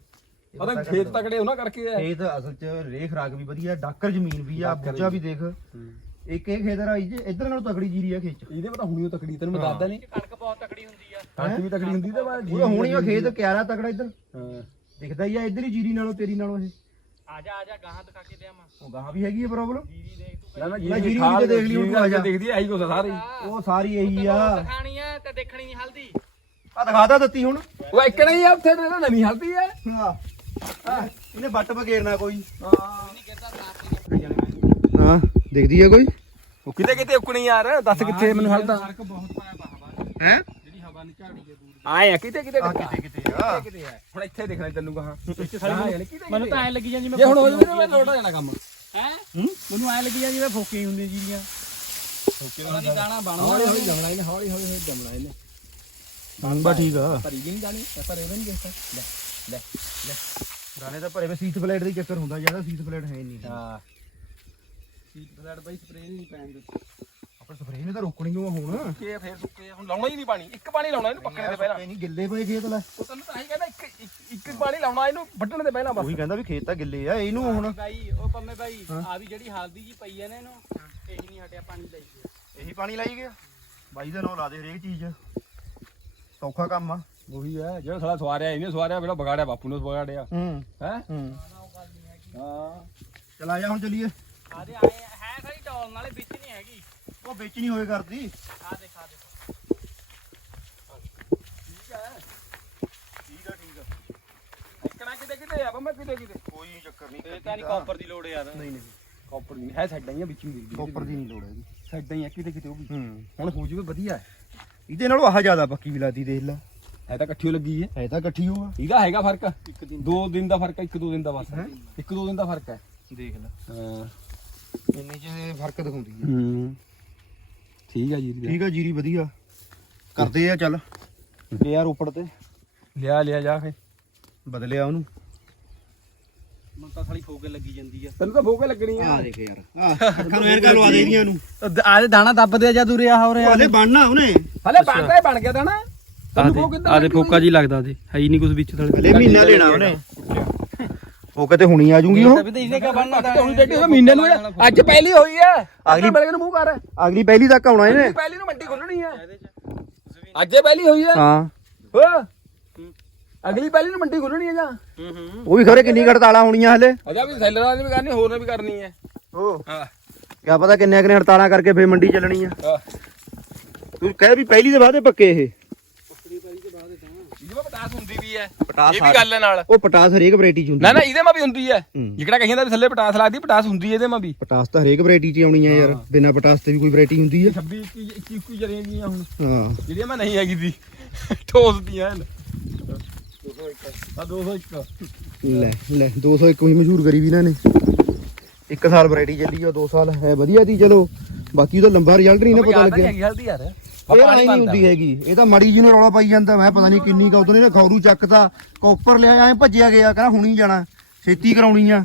C: ਪਤਾ ਖੇਤ। ਤਕੜੇ ਉਹਨਾਂ ਕਰਕੇ ਹੈ
A: ਖੇਤ ਅਸਲ ਚ ਰੇਖ ਰਾਗ ਵੀ ਵਧੀਆ ਡਾਕਰ ਜ਼ਮੀਨ ਵੀ ਆ ਬੁੱਝਾ ਵੀ ਦੇਖ। ਇੱਕ ਇਹ ਖੇਤ ਰਾਈ ਜੇ ਇਧਰ ਨਾਲੋਂ ਤਕੜੀ ਜੀਰੀ ਆ ਖੇਤ ਚ।
C: ਇਹਦੇ ਪਤਾ ਹੁਣੀ ਉਹ ਤਕੜੀ ਤੈਨੂੰ ਮੈਂ ਦੱਸਦਾ ਨਹੀਂ
D: ਕਣਕ ਬਹੁਤ ਤਕੜੀ ਹੁੰਦੀ ਆ।
C: ਕਣਕ ਵੀ ਤਕੜੀ ਹੁੰਦੀ ਤੇ ਬਾਅਦ
A: ਉਹ ਹੋਣੀ ਆ ਖੇਤ ਕਿਆਰਾ ਤਕੜਾ ਇਧਰ।
C: ਹਾਂ।
A: ਦਿਖਦਾ ਹੀ ਆ ਇਧਰ ਹੀ ਜੀਰੀ ਨਾਲੋਂ ਤੇਰੀ ਨਾਲੋਂ ਇਹ।
D: ਆ ਜਾ ਆ ਜਾ ਗਾਹਾਂ ਦਿਖਾ ਕੇ ਦੇਵਾਂ
A: ਉਹ ਗਾਂ ਵੀ ਹੈਗੀ ਆ ਪ੍ਰੋਬਲਮ
D: ਜੀਰੀ ਦੇਖ ਤੂੰ
A: ਜੀਰੀ
C: ਜੀਰੀ
A: ਵੀ ਤੇ ਦੇਖ ਲਈ ਤੂੰ ਆ ਜਾ।
C: ਦੇਖਦੀ ਆਹੀ ਕੁਛ ਆ ਸਾਰੀ।
A: ਉਹ ਸਾਰੀ ਇਹੀ ਆ।
D: ਦਿਖਾਣੀ ਆ ਤੇ ਦੇਖਣੀ ਨਹੀਂ ਹਲਦੀ।
A: ਆ ਦਿਖਾਤਾ ਦਿੱਤੀ ਹੁਣ।
C: ਉਹ ਇੱਕ ਨਹੀਂ ਆ ਉੱਥੇ ਨਵੀਂ ਹਲਦੀ ਹੈ।
A: ਹਾਂ ਇਹਨੇ ਬੱਟ ਬਗੇਰਨਾ ਕੋਈ। ਹਾਂ ਦਿਖਦੀ ਆ ਕੋਈ?
C: ਉਹ ਕਿਤੇ ਕਿਤੇ ਉਕਣੀ ਯਾਰ ਦੱਸ ਕਿੱਥੇ ਮੈਨੂੰ ਹਲਦਾ।
D: ਫ਼ਰਕ ਬਹੁਤ ਪਾਇਆ ਚ।
A: ਹੈ?
D: ਜਿਹੜੀ ਹਵਾ ਨੇ ਝਾੜੀ ਹੈ ਦੂਰ
C: ਆਏ ਆ ਕਿਤੇ ਕਿਤੇ
A: ਆ ਕਿਤੇ ਕਿਤੇ ਆ।
C: ਕਿਤੇ ਹੈ। ਹੁਣ ਇੱਥੇ ਦੇਖਣਾ ਤੈਨੂੰ ਕਹਾਂ। ਇੱਥੇ ਸਾਰੀ ਕਿਤੇ
D: ਮੈਨੂੰ ਤਾਂ ਐ ਲੱਗੀ ਜਾਂ ਜਿਵੇਂ
C: ਜੇ ਹੁਣ ਹੋ ਜਾਵੇ ਨਾ ਮੈਂ ਲੋਟ ਹੋ ਜਾਣਾ ਕੰਮ।
D: ਹੈ? ਮੈਨੂੰ ਐ ਲੱਗੀ ਜਾਂ ਜਿਵੇਂ ਫੋਕੀ ਹੁੰਦੀ ਜੀਰੀਆਂ ਪਤਾ ਨਹੀਂ ਦਾਣਾ ਬਣਦਾ
C: ਹੌਲੀ ਹੌਲੀ ਜਮਣਾ ਇਹਨੇ ਹੌਲੀ ਹੌਲੀ ਹੌਲੀ ਜਮਣਾ ਇਹਨੇ।
A: ਬੰਬਾ ਠੀਕ ਆ।
C: ਭਰੀ ਵੀ ਨਹੀਂ ਜਾਣੀ ਪਰ ਇਹਨੇ ਨਹੀਂ ਦੇਖਦਾ ਲੈ ਲੈ। ਲੈ
A: ਗਾਣੇ ਤਾਂ ਭਰੇ ਵੇ ਸੀਟ ਪਲੇਟ ਦਾ ਹੀ ਚੱਕਰ ਹੁੰਦਾ ਜ਼ਿਆਦਾ ਸੀਟ ਪਲੇਟ ਹੈ ਨਹੀਂ।
C: ਹਾਂ।
D: ਸੀਟ ਫਲੈਟ ਬਾਈ ਸਪਰੇਅ ਨਹੀਂ ਪੈਣ ਦਿੱਤੀ।
A: ਆਪਾਂ ਸਪਰੇਅ ਨੇ ਤਾਂ ਰੋਕਣੀ ਓ ਆ ਹੁਣ?
C: ਕਿ ਫੇਰ ਸੁੱਕੇ ਹੁਣ ਲਾਉਣਾ ਹੀ ਨਹੀਂ ਪਾਣੀ। ਇੱਕ ਪਾਣੀ ਲਾਉਣਾ ਇਹਨੂੰ ਪੱਕਣੇ ਦੇ ਪਹਿਲਾਂ।
A: ਨਹੀਂ ਗਿੱਲੇ ਪਏ ਖੇਤ ਲੈ।
C: ਉਹ ਤੈਨੂੰ ਤਾਂ ਹੀ ਕਹਿੰਦਾ ਇੱਕ ਇੱਕ- ਇੱਕ ਪਾਣੀ ਲਾਉਣਾ ਇਹਨੂੰ ਵੱਢਣ ਦੇ ਪਹਿਲਾਂ ਬਸ।
A: ਉਹੀ ਕਹਿੰਦਾ ਵੀ ਖੇਤ ਤਾਂ ਗਿੱਲੇ ਆ ਇਹਨੂੰ ਹੁਣ।
D: ਬਾਈ ਉਹ ਪੰਮੇ ਬਾਈ ਆ ਵੀ ਜਿਹੜੀ ਹਲਦੀ ਜੀ ਪਈ ਹੈ ਨਾ ਇਹਨੂੰ ਇਹੀ ਨਹੀਂ ਹਟਿਆ ਪਾਣੀ ਲਾਈ
A: ਇਹੀ ਪਾਣੀ ਲਾਈ ਗਿਆ? ਬਾਈ ਦਾ ਨਾਂ ਲਾ ਦੇ ਹਰੇਕ ਚੀਜ਼। ਸੌਖਾ ਕੰਮ ਆ।
C: ਉਹੀ ਹੈ ਜਿਹੜਾ ਸਾਲਾ ਸਵਾਰਿਆ ਇਹਨੇ ਸਵਾਰਿਆ ਪਹਿਲਾਂ ਵਿਗਾੜਿਆ ਬਾਪੂ ਨੇ ਵਿਗਾੜਿਆ।
A: ਹੂੰ
C: ਹੈ?
A: ਹੂੰ।
C: ਹਾਂ।
A: ਚਲ ਆ ਜਾ ਹੁਣ ਚਲੀਏ।
D: ਆਦੇ ਆਏ ਹੈ ਸਾਰੀ ਟੌਲ ਨਾਲੇ ਵਿੱਚ ਨਹੀਂ ਹੈਗੀ।
A: ਉਹ ਵਿੱਚ ਨਹੀਂ ਹੋਏ ਕਰਦੀ।
D: ਆ ਦੇਖ ਆ ਦੇਖ।
A: ਠੀਕ ਆ ਠੀਕ ਆ
C: ਇੱਕਣਾ ਕਿਤੇ ਕਿਤੇ ਆ ਬੰਮਾ ਕਿਤੇ ਕਿਤੇ।
A: ਕੋਈ ਚੱਕਰ ਨਹੀਂ
D: ਇਹ ਤਾਂ ਨਹੀਂ ਕਾਪਰ ਦੀ ਲੋੜ ਯਾਰ।
A: ਨਹੀਂ ਨਹੀਂ
C: ਕਾਪਰ ਨਹੀਂ ਹੈ ਸਾਈਡਾਂ ਹੀ ਆ ਵਿੱਚ ਹੀ ਦਿਖਦੀ
A: ਕਾਪਰ ਦੀ ਨਹੀਂ ਲੋੜ ਹੈਗੀ।
C: ਸਾਈਡਾਂ ਹੀ ਆ ਕਿਤੇ ਕਿਤੇ ਉਹ ਵੀ।
A: ਹੂੰ।
C: ਹੁਣ ਹੋ ਜੂਵੇ ਵਧੀਆ। ਹੈ
A: ਇਹਦੇ ਨਾਲੋਂ ਆਹ ਜ਼ਿਆਦਾ ਪੱਕੀ ਵੀ ਲਾਦੀ ਦੇਖ ਲੈ।
C: ਹੈ ਤਾਂ ਇਕੱਠੀ ਓ ਲੱਗੀ ਹੈ।
A: ਹੈ ਤਾਂ ਇਕੱਠੀ ਹੋਆ
C: ਇਹਦਾ ਹੈਗਾ ਫ਼ਰਕ? ਇੱਕ ਦਿਨ ਦੋ। ਦਿਨ ਦਾ ਫ਼ਰਕ ਹੈ ਇੱਕ ਦੋ ਦਿਨ ਦਾ ਬਸ।
A: ਹੈਂ?
C: ਇੱਕ ਦੋ ਦਿਨ ਦਾ ਫ਼ਰਕ ਹੈ।
A: ਦੇਖ ਲੈ।
C: ਹਾਂ।
A: ਇੰਨੇ ਚ ਫ਼ਰਕ ਦਿਖਾਉਂਦੀ ਹੈ।
C: ਹੂੰ। ਠੀਕ ਆ ਜੀਰੀ
A: ਠੀਕ ਆ ਜੀਰੀ ਵਧੀਆ। ਕਰਦੇ ਆ ਚੱਲ। ਤੇ ਯਾਰ ਉੱਪਰ ਤੇ।
C: ਲਿਆ ਲਿਆ ਜਾ ਫੇ
A: ਬਦਲਿਆ ਉਹਨੂੰ।
D: ਮਨ ਤਾਂ ਸਾਲੀ ਫੋਕੇ ਲੱਗੀ ਜਾਂਦੀ ਆ।
C: ਤੈਨੂੰ ਤਾਂ ਭੋਗੇ ਲੱਗਣੀ
A: ਆ। ਦੇਖ ਯਾਰ। ਆ ਅੱਖਾਂ ਨੂੰ ਐਨਕਾਂ ਲਵਾ ਦੇਗੀਆਂ ਨੂੰ
D: ਆਹ ਦਾਣਾ ਦੱਬਦੇ ਆ ਜਾਂ ਤੁਰਿਆ ਹੋ ਰਿਹਾ
A: ਹਲੇ ਬਣਨਾ ਉਹਨੇ।
C: ਹਲੇ ਬਣਦਾ ਹੀ ਬਣ ਗਿਆ ਕਿੱਦਾਂ
D: ਆਦੇ ਫੋਕਾ ਜੀ ਲੱਗਦਾ ਤੇ ਹੈ ਹੀ ਨਹੀਂ ਕੁਝ ਵਿੱਚ ਥਲੇ।
A: ਹਲੇ ਮਹੀਨਾ ਲੈਣਾ ਉਹਨੇ। ਉਹ ਕਿਤੇ ਹੁਣੀ ਆ ਜੂਗੀ ਉਹ।
D: ਤੇ ਇਹਨੇ ਕਾ ਬਣਨਾ
C: ਹੁਣ ਡੇਢ ਮਹੀਨੇ ਨੂੰ ਹੈ। ਅੱਜ ਪਹਿਲੀ ਹੋਈ ਹੈ। ਅਗਲੀ ਬਲਗ ਨੂੰ ਮੂੰਹ ਕਰ।
A: ਅਗਲੀ ਪਹਿਲੀ ਤੱਕ ਆਉਣਾ ਇਹਨੇ।
C: ਪਹਿਲੀ ਨੂੰ ਮੰਡੀ ਖੁੱਲਣੀ ਹੈ। ਅੱਜੇ ਪਹਿਲੀ ਹੋਈ ਹੈ।
A: ਹਾਂ।
C: ਹੋ। ਅਗਲੀ ਪਹਿਲੀ ਨੂੰ ਮੰਡੀ ਖੁੱਲਣੀ ਹੈ ਜਾਂ?
A: ਉਹ ਵੀ ਖਰੇ ਕਿੰਨੀ ਹੜਤਾਲਾਂ ਹੋਣੀਆਂ ਹਲੇ।
C: ਅਜਾ ਵੀ ਸੈਲਰਾਂ ਦੀ ਵੀ ਕਰਨੀ ਹੋਰ ਨੇ ਵੀ ਕਰਨੀ ਹੈ।
A: ਉਹ
C: ਹਾਂ।
A: ਕਿਆ ਪਤਾ ਕਿੰਨੇ ਕਿੰਨੇ ਹੜਤਾਲਾਂ ਕਰਕੇ ਫੇਰ ਮੰਡੀ ਚੱਲਣੀ ਆ ਤੂੰ ਕਹਿ ਵੀ ਪਹਿਲੀ ਦੇ ਵਾਅਦੇ ਪੱਕੇ ਇਹ।
C: ਪਟਾਸ ਹੁੰਦੀ ਵੀ ਹੈ।
A: ਪਟਾਸ
C: ਇਹ ਵੀ ਗੱਲ ਹੈ ਨਾਲ।
A: ਉਹ ਪਟਾਸ ਹਰੇਕ ਵੈਰਾਈਟੀ ਚ ਹੁੰਦੀ
C: ਨਾ ਨਾ ਇਹਦੇ ਮਾ ਵੀ ਹੁੰਦੀ ਹੈ।
A: ਹੂੰ।
C: ਜਿਹੜਾ ਕਹੀਆਂ ਦਾ ਵੀ ਥੱਲੇ ਪਟਾਸ ਲੱਗਦੀ ਪਟਾਸ ਹੁੰਦੀ ਹੈ ਇਹਦੇ ਮਾ ਵੀ।
A: ਪਟਾਸ ਤਾਂ ਹਰੇਕ ਵੈਰਾਈਟੀ ਚ ਆਉਣੀ ਆ ਯਾਰ। ਬਿਨਾ ਪਟਾਸ ਤੇ ਵੀ ਕੋਈ ਵੈਰਾਈਟੀ ਹੁੰਦੀ ਆ
C: 26 21 21 ਜਰੀਆਂ ਜੀਆਂ ਹੁਣ।
A: ਹਾਂ।
C: ਜਿਹੜੀਆਂ ਮੈਂ ਨਹੀਂ ਹੈਗੀ ਦੀ। ਠੋਸ ਦੀਆਂ ਹਨ ਆ 201
A: ਲੈ ਲੈ 201 ਵੀ ਮਸ਼ਹੂਰ ਕਰੀ ਵੀ ਇਹਨਾਂ ਨੇ। ਇੱਕ ਸਾਲ ਵੈਰਾਈਟੀ ਚੱਲੀ ਆ 2 ਸਾਲ। ਹੈ ਵਧੀਆ ਦੀ ਚਲੋ। ਬਾਕੀ ਉਹਦਾ ਲੰਬਾ ਰਿਜ਼ਲਟ ਨਹੀਂ ਨਾ ਪਤਾ ਲੱਗਿਆ।
C: ਹੈਗੀ ਹਲਦੀ ਯਾਰ।
A: ਇਹ ਨਹੀਂ ਹੁੰਦੀ ਹੈਗੀ। ਇਹ ਤਾਂ ਮੜੀ ਜੀ ਨੂੰ ਰੌਲਾ ਪਾਈ ਜਾਂਦਾ ਮੈਂ ਪਤਾ ਨਹੀਂ ਕਿੰਨੀ ਕਾ ਉਦੋਂ ਇਹਨੇ ਖੌਰੂ ਚੱਕਤਾ ਕੋਪਰ ਲਿਆ ਐ ਭੱਜਿਆ ਗਿਆ ਕਹਿੰਦਾ ਹੁਣੀ ਜਾਣਾ ਛੇਤੀ ਕਰਾਉਣੀ ਆ।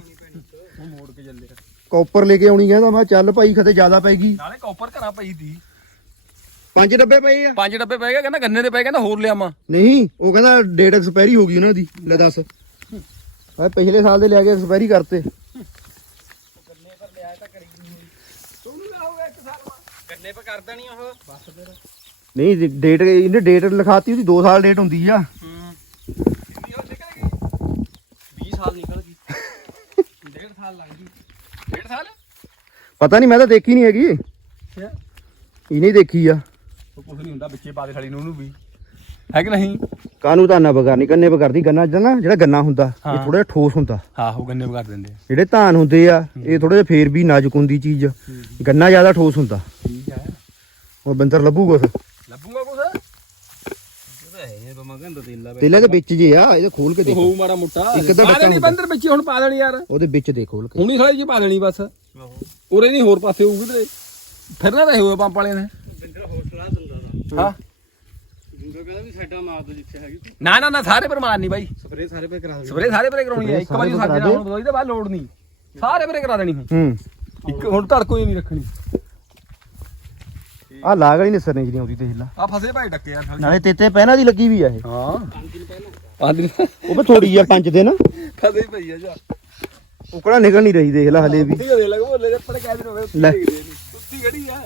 C: ਮੋੜ ਕੇ ਚੱਲੇ
A: ਕੋਪਰ ਲੈ ਕੇ ਆਉਣੀ ਕਹਿੰਦਾ ਮੈਂ ਚੱਲ ਭਾਈ ਖਤੇ ਜ਼ਿਆਦਾ ਪੈਗੀ
C: ਨਾਲੇ ਕਾਪਰ ਘਰਾਂ ਪਈ ਦੀ।
A: ਪੰਜ ਡੱਬੇ ਪਏ ਆ।
C: ਪੰਜ ਡੱਬੇ ਪੈ ਗਏ ਕਹਿੰਦਾ ਗੰਨੇ ਦੇ ਪੈ ਕਹਿੰਦਾ ਹੋਰ ਲਿਆਵਾਂ।
A: ਨਹੀਂ ਉਹ ਕਹਿੰਦਾ ਡੇਟ ਐਕਸਪਾਇਰੀ ਹੋ ਗਈ ਉਹਨਾਂ ਦੀ ਲੈ ਦੱਸ। ਮੈਂ ਪਿਛਲੇ ਸਾਲ ਦੇ ਲਿਆ ਕੇ ਐਕਸਪਾਇਰੀ ਕਰਤੇ।
D: ਗੰਨੇ ਪਾ ਕਰਦਾ ਨਹੀਂ ਉਹ। ਬਸ ਫਿਰ
A: ਨਹੀਂ ਡੇਟ ਇਹਨੇ ਡੇਟ ਲਿਖਾਤੀ ਉਹਦੀ 2 ਸਾਲ ਡੇਟ ਹੁੰਦੀ ਆ।
D: ਹੂੰ 20 ਸਾਲ ਨਿਕਲ ਗਈ। ਡੇਢ ਸਾਲ ਲੱਗ ਗਈ
C: ਡੇਢ ਸਾਲ?
A: ਪਤਾ ਨਹੀਂ ਮੈਂ ਤਾਂ ਦੇਖੀ ਨਹੀਂ ਹੈਗੀ। ਇਹਨੇ ਹੀ ਦੇਖੀ ਆ।
C: ਉਹ ਕੁਝ ਨਹੀਂ ਹੁੰਦਾ ਵਿੱਚੇ ਪਾ ਦੇ ਸਾਲੀ ਨੂੰ ਉਹਨੂੰ ਵੀ। ਹੈ ਕਿ ਨਹੀਂ?
A: ਕਾਨੂੰ ਤਾਂ ਨਾ ਬਗਾਰਨੀ ਕੰਨੇ ਬਗਾਰਦੀ ਗੰਨਾ ਜਿਹੜਾ ਨਾ ਜਿਹੜਾ ਗੰਨਾ ਹੁੰਦਾ ਇਹ
C: ਹਾਂ।
A: ਥੋੜਾ ਜਿਹਾ ਠੋਸ ਹੁੰਦਾ।
C: ਆਹੋ ਗੰਨੇ ਵਗਾ ਦਿੰਦੇ
A: ਜਿਹੜੇ ਧਾਨ ਹੁੰਦੇ ਆ ਇਹ ਥੋੜਾ ਜਿਹਾ ਫੇਰ ਵੀ ਨਾਜ਼ੁਕ ਹੁੰਦੀ ਚੀਜ਼। ਗੰਨਾ ਜ਼ਿਆਦਾ ਠੋਸ ਹੁੰਦਾ।
C: ਠੀਕ ਹੈ।
A: ਉਹ ਬੰਦਰ ਲੱਭੂ ਕੁਛ
C: ਲੱਭੂਗਾ ਕੁਝ
D: ਉਹਦਾ ਹੈ ਇਹ ਬਮਾ ਗੰਦ ਤੇਲਾ
A: ਤੇਲੇ ਦੇ ਵਿੱਚ ਜੇ ਆ ਇਹਦੇ ਖੋਲ ਕੇ ਦੇਖ।
C: ਹੋਊ ਮਾੜਾ ਮੋਟਾ।
A: ਇੱਕ ਅੱਧਾ
C: ਪਾ
A: ਡੱਕਾ
C: ਦੇਣੀ
A: ਹੁੰਦਾ।
C: ਬੰਦਰ ਵਿੱਚ ਹੁਣ ਪਾ ਦੇਣੀ ਯਾਰ।
A: ਉਹਦੇ ਵਿੱਚ ਦੇ ਖੋਲ ਕੇ।
C: ਹੁਣੀ ਥੋੜੀ ਜਿਹੀ ਪਾ ਦੇਣੀ ਬਸ। ਉਰੇ ਨਹੀਂ ਹੋਰ ਪਾਸੇ ਹੋਊਗੀ ਤੇ ਫਿਰਨਾ ਤਾਂ ਹੋਏ ਪੰਪ ਵਾਲਿਆਂ ਨੇ।
D: ਬਿੰਦਰ ਹੌਸਲਾ ਦਿੰਦਾ ਦਾ
C: ਹਾਂ।
D: ਜਿੰਗਾ ਕਹਿੰਦਾ ਵੀ ਸਾਡਾ ਮਾਰ ਦੋ ਜਿੱਥੇ ਹੈਗੀ। ਤੂੰ
C: ਨਾ ਨਾ ਨਾ ਸਾਰੇ ਪਰ ਮਾਰਨੀ ਬਾਈ।
D: ਸਪਰੇ ਸਾਰੇ ਪੇ ਕਰਾ
C: ਸਪਰੇ ਸਾਰੇ ਪਰੇ ਕਰਾਉਣੀ ਹੈ ਇੱਕ ਵਾਰੀ
A: ਸਾਰੇ
C: ਸਾਡੇ ਨਾਲ ਹੁਣ ਇਹਦੇ ਬਾਅਦ ਲੋੜ ਨਹੀਂ। ਸਾਰੇ ਪਰੇ ਕਰਾ ਦੇਣੀ ਹੁਣ।
A: ਹੂੰ।
C: ਇੱਕ ਹੁਣ ਧੜ ਕੋਈ ਨਹੀਂ ਰੱਖਣੀ।
A: ਆ ਲਾਗ ਵਾਲੀ ਨਿਸਰ ਨਹੀਂ ਜਿਹੜੀ ਆਉਂਦੀ ਦੇਖ ਲਾ
C: ਆ ਫਸੇ ਭਾਈ ਡੱਕੇ ਯਾਰ
A: ਨਾਲੇ ਤੇਤੇ ਪਹਿਨਾ ਦੀ ਲੱਗੀ ਵੀ ਆ ਇਹ।
C: ਹਾਂ। ਪੰਜ ਦਿਨ
A: ਉਹ ਵੀ ਥੋੜੀ ਆ ਪੰਜ ਦਿਨ।
C: ਫਸੇ ਪਈ ਆ ਜਾ।
A: ਉਹ ਕਿਹੜਾ ਨਿਕਲ ਨਹੀਂ ਰਹੀ ਦੇਖ ਲੈ ਹਲੇ ਵੀ।
C: ਠੀਕ ਦੇ ਲੱਗ ਬੋਲੇ ਕਹਿ
A: ਲੈ।
C: ਆ?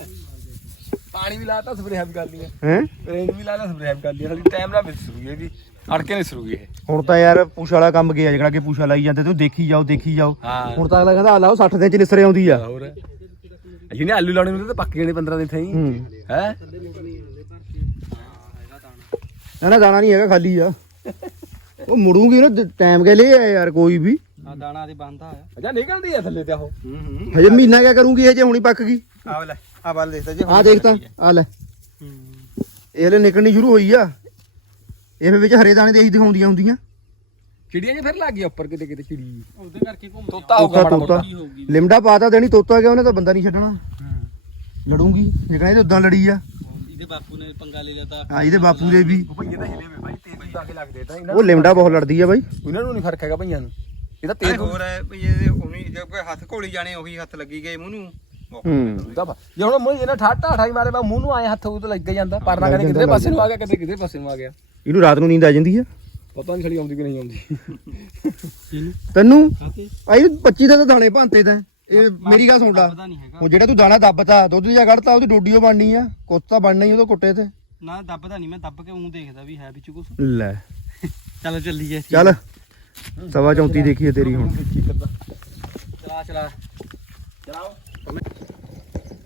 C: ਪਾਣੀ ਵੀ ਲਾਤਾ ਸਪਰੇਅ ਵੀ ਕਰ ਲਈਆਂ।
A: ਹੈ?
C: ਰੇਂਜ ਵੀ ਲਾ ਲਾ ਸਪਰੇਅ ਵੀ ਕਰ ਲਈਆਂ। ਸਾਡੀ ਟਾਈਮ ਨਾਲ ਮਿਸ ਰਹੀ ਹੈ ਵੀ ਅੜਕੇ ਨਹੀਂ ਸਰੂਗੀ ਇਹ।
A: ਹੁਣ ਤਾਂ ਯਾਰ ਪੂਛ ਵਾਲਾ ਕੰਮ ਗਿਆ ਜਿਹੜਾ ਕਿ ਪੂਛਾ ਲਾਈ ਜਾਂਦੇ ਤੂੰ ਦੇਖੀ ਜਾਓ ਦੇਖੀ ਜਾਓ।
C: ਹਾਂ।
A: ਹੁਣ ਤਾਂ ਅਗਲਾ ਕਹਿੰਦਾ ਆ ਲਾਓ 60 ਦਿਨ ਚ ਨਿਸਰੇ ਆਉਂਦੀ ਆ।
C: ਹੋਰ। ਜਿਹਨੇ ਆਲੂ ਲਾਉਣੇ ਹੁੰਦੇ ਤਾਂ ਪੱਕ ਜਾਣੇ 15 ਦਿਨ ਥਈ।
A: ਹੂੰ।
C: ਹੈ?
A: ਨਾ ਨਾ ਦਾਣਾ ਨਹੀਂ ਹੈਗਾ ਖਾਲੀ ਆ। ਉਹ ਮੁੜੂਗੀ ਨਾ ਟਾਈਮ ਕੇ ਲਈ ਆ ਯਾਰ ਕੋਈ ਵੀ।
D: ਆ ਦਾਣਾ ਦੇ ਬੰਦਾ ਆ।
C: ਅਜਾ ਨਿਕਲਦੀ ਆ ਥੱਲੇ ਤੇ ਉਹ।
D: ਹੂੰ ਹੂੰ।
A: ਹਜੇ ਮਹੀਨਾ ਕਿਆ ਕਰੂੰਗੀ ਹਜੇ ਹੁਣੀ ਪੱਕ ਗਈ।
D: ਆ ਲੈ ਆ ਬੱਲ ਦੇਖਦਾ ਜੀ
A: ਆ ਦੇਖ ਤਾਂ ਆ। ਲੈ। ਇਹ ਨਿਕਲਣੀ ਸ਼ੁਰੂ ਹੋਈ ਆ। ਇਹ ਵਿੱਚ ਹਰੇ ਦਾਣੇ ਦੇ ਇਹੀ ਦਿਖਾਉਂਦੀਆਂ ਹੁੰਦੀਆਂ।
C: ਚਿੜੀਆਂ ਜੇ ਫਿਰ ਲੱਗ ਗਿਆ ਉੱਪਰ ਕਿਤੇ ਕਿਤੇ ਚਿੜੀ।
D: ਉਹਦੇ ਕਰਕੇ ਘੁੰਮ
C: ਤੋਤਾ ਹੋਊਗਾ
A: ਤੋਤਾ।
C: ਮਾੜਾ
A: ਤੋਤਾ।
C: ਮੋਟਾ
A: ਲਿਮਡਾ ਪਾਤਾ ਦੇਣੀ ਤੋਤਾ ਗਿਆ ਉਹਨੇ ਤਾਂ ਬੰਦਾ ਨਹੀਂ ਛੱਡਣਾ। ਲੜੂੰਗੀ। ਜੇ ਕਹਿੰਦੇ ਉਦਾਂ ਲੜੀ ਆ।
D: ਇਹਦੇ ਬਾਪੂ ਨੇ ਪੰਗਾ ਲੈ ਲਿਆ ਤਾਂ।
A: ਆ ਇਹਦੇ ਬਾਪੂ ਦੇ ਵੀ।
C: ਉਹ ਭਈਏ ਤਾਂ ਹਿਲੇ ਵੇ ਭਾਈ ਤੇਜ਼ ਤਾਂ ਕੇ ਲੱਗਦੇ ਤਾਂ ਇਹਨਾਂ
A: ਉਹ ਲਿਮਡਾ ਬਹੁਤ ਲੜਦੀ ਆ ਬਾਈ।
C: ਇਹਨਾਂ ਨੂੰ ਨਹੀਂ ਫ਼ਰਕ ਹੈਗਾ ਭਈਆਂ ਨੂੰ। ਇਹ ਤਾਂ ਤੇਜ਼
B: ਹੋਰ ਹੈ ਵੀ ਇਹਦੇ ਉਹਨੇ ਜੇ ਕੋਈ ਹੱਥ ਘੋਲੀ ਜਾਣੇ ਉਹੀ ਹੱਥ ਲੱਗੀ ਗਏ ਮੂੰਹ ਨੂੰ।
A: ਹੂੰ।
C: ਹੁੰਦਾ ਵਾ। ਜੇ ਹੁਣ ਮੂੰਹ ਇਹਨਾਂ ਠਾਟਾ ਠਾਈ ਮਾਰੇ ਬਾ ਮੂੰਹ ਨੂੰ ਆਏ ਹੱਥ ਉਹ ਤਾਂ ਲੱਗ ਜਾਂਦਾ। ਪਰਨਾ ਕਦੇ ਕਿਧਰੇ ਪਾਸੇ ਨੂੰ ਆ ਗਿਆ ਕਦੇ ਕਿਧਰੇ ਪਾਸੇ ਨੂੰ ਆ ਗਿਆ।
A: ਇਹਨੂੰ ਰਾਤ ਨੂੰ ਨੀਂਦ ਆ ਜਾਂਦੀ ਆ।
C: ਪਤਾ ਨਹੀਂ ਛੜੀ ਆਉਂਦੀ ਕਿ ਨਹੀਂ ਆਉਂਦੀ।
A: ਤੈਨੂੰ? ਆਈ 25 ਦਾ ਤਾਂ ਦਾਣੇ ਭਾਂਤੇ ਤਾਂ। ਇਹ ਮੇਰੀ ਗੱਲ ਸੁਣ ਲਾ। ਹੁਣ ਜਿਹੜਾ ਤੂੰ ਦਾਣਾ ਦੱਬਤਾ ਦੁੱਧ ਜਾਂ ਕੱਢਤਾ ਉਹਦੀ ਡੋਡੀਓ ਬਣਨੀ ਆ। ਕੁੱਤ ਤਾਂ ਬਣਨਾ ਹੀ ਉਹਦੇ ਕੁੱਟੇ ਤੇ।
D: ਨਾ ਦੱਬਦਾ ਨਹੀਂ ਮੈਂ ਦੱਬ ਕੇ ਉਂ ਦੇਖਦਾ ਵੀ ਹੈ ਵਿੱਚ ਕੁਝ
A: ਲੈ।
D: ਚਲੋ ਚੱਲੀਏ।
A: ਚੱਲ। ਸਵਾ 34 ਦੇਖੀਏ ਤੇਰੀ ਹੁਣ।
D: ਚਲਾ ਚਲਾ। ਚਲਾਓ।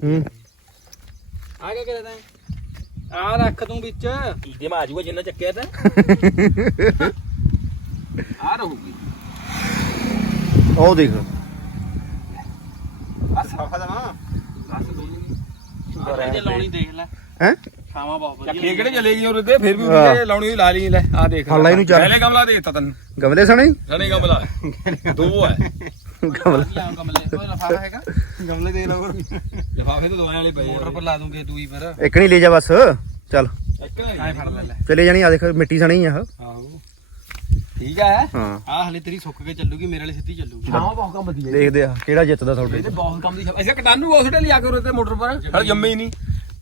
A: ਹੂੰ।
D: ਆ ਕੇ ਕਰੇ ਤੈਂ? ਆ ਰੱਖ ਤੂੰ ਵਿੱਚ।
C: ਇਹਦੇ ਮਾ ਆਜੂਗਾ ਜਿੰਨਾ ਚੱਕਿਆ ਤਾਂ। ਆ ਰਹੂਗੀ।
A: ਉਹ ਦੇਖ।
B: ਆ ਸਫਾ ਦਵਾ
D: ਇਹਦੇ ਲਾਉਣੀ ਦੇਖ ਲੈ।
A: ਹੈ?
D: ਛਾਵਾਂ ਬਹੁਤ
C: ਚੱਕੇ
D: ਵਧੀਆ
C: ਕਿਹੜੇ ਚਲੇ ਗਈ ਉਹ ਤੇ? ਫਿਰ ਵੀ। ਉਹਦੀ ਲਾਉਣੀ ਲਾ ਲਈ ਲੈ। ਆ ਦੇਖ।
A: ਲਾ।
C: ਪਹਿਲੇ ਗਮਲਾ ਦੇ ਦਿੱਤਾ ਤੈਨੂੰ।
A: ਗਮਲੇ ਸਣੇ?
C: ਸਣੇ ਗਮਲਾ। ਦੋ ਹੈ।
D: ਗਮਲੇ ਗਮਲੇ ਕੋਈ ਲਫਾਫਾ ਹੈਗਾ।
B: ਗਮਲੇ ਦੇ ਲਓ।
C: ਲਿਫਾਫੇ ਤਾਂ ਦਵਾਈਆਂ ਵਾਲੇ ਪਏ
D: ਮੋਟਰ ਪਰ ਲਾ ਦੂੰਗੇ ਦੂਈ ਪਰ
A: ਇੱਕ ਨਹੀਂ ਲੈ ਜਾ ਬਸ ਚੱਲ।
C: ਇੱਕ
D: ਐ ਫੜ ਲੈ ਲੈ।
A: ਚਲੇ ਜਾਣੀ ਆ ਦੇਖ ਮਿੱਟੀ ਸਣੀ ਆ।
D: ਆਹੋ। ਠੀਕ ਹੈ
A: ਹਾਂ।
D: ਆਹ ਹਲੇ ਤੇਰੀ ਸੁੱਕ ਕੇ ਚੱਲੂਗੀ ਮੇਰੇ ਵਾਲੀ ਸਿੱਧੀ ਚੱਲੂਗੀ।
C: ਹਾਂ ਬਹੁਤ ਕੰਮ ਵਧੀਆ
A: ਦੇਖਦੇ ਆ ਕਿਹੜਾ ਜਿੱਤਦਾ ਤੁਹਾਡੇ
C: ਇਹ ਤੇ ਬਹੁਤ ਕੰਮ ਦੀ ਐਸੇ ਕਟਾਨੂ ਉਸ ਡੇ ਲਿਆ ਕਰੋ ਤੇ ਮੋਟਰ ਪਰ। ਹਲ ਜੰਮੇ ਹੀ ਨਹੀਂ।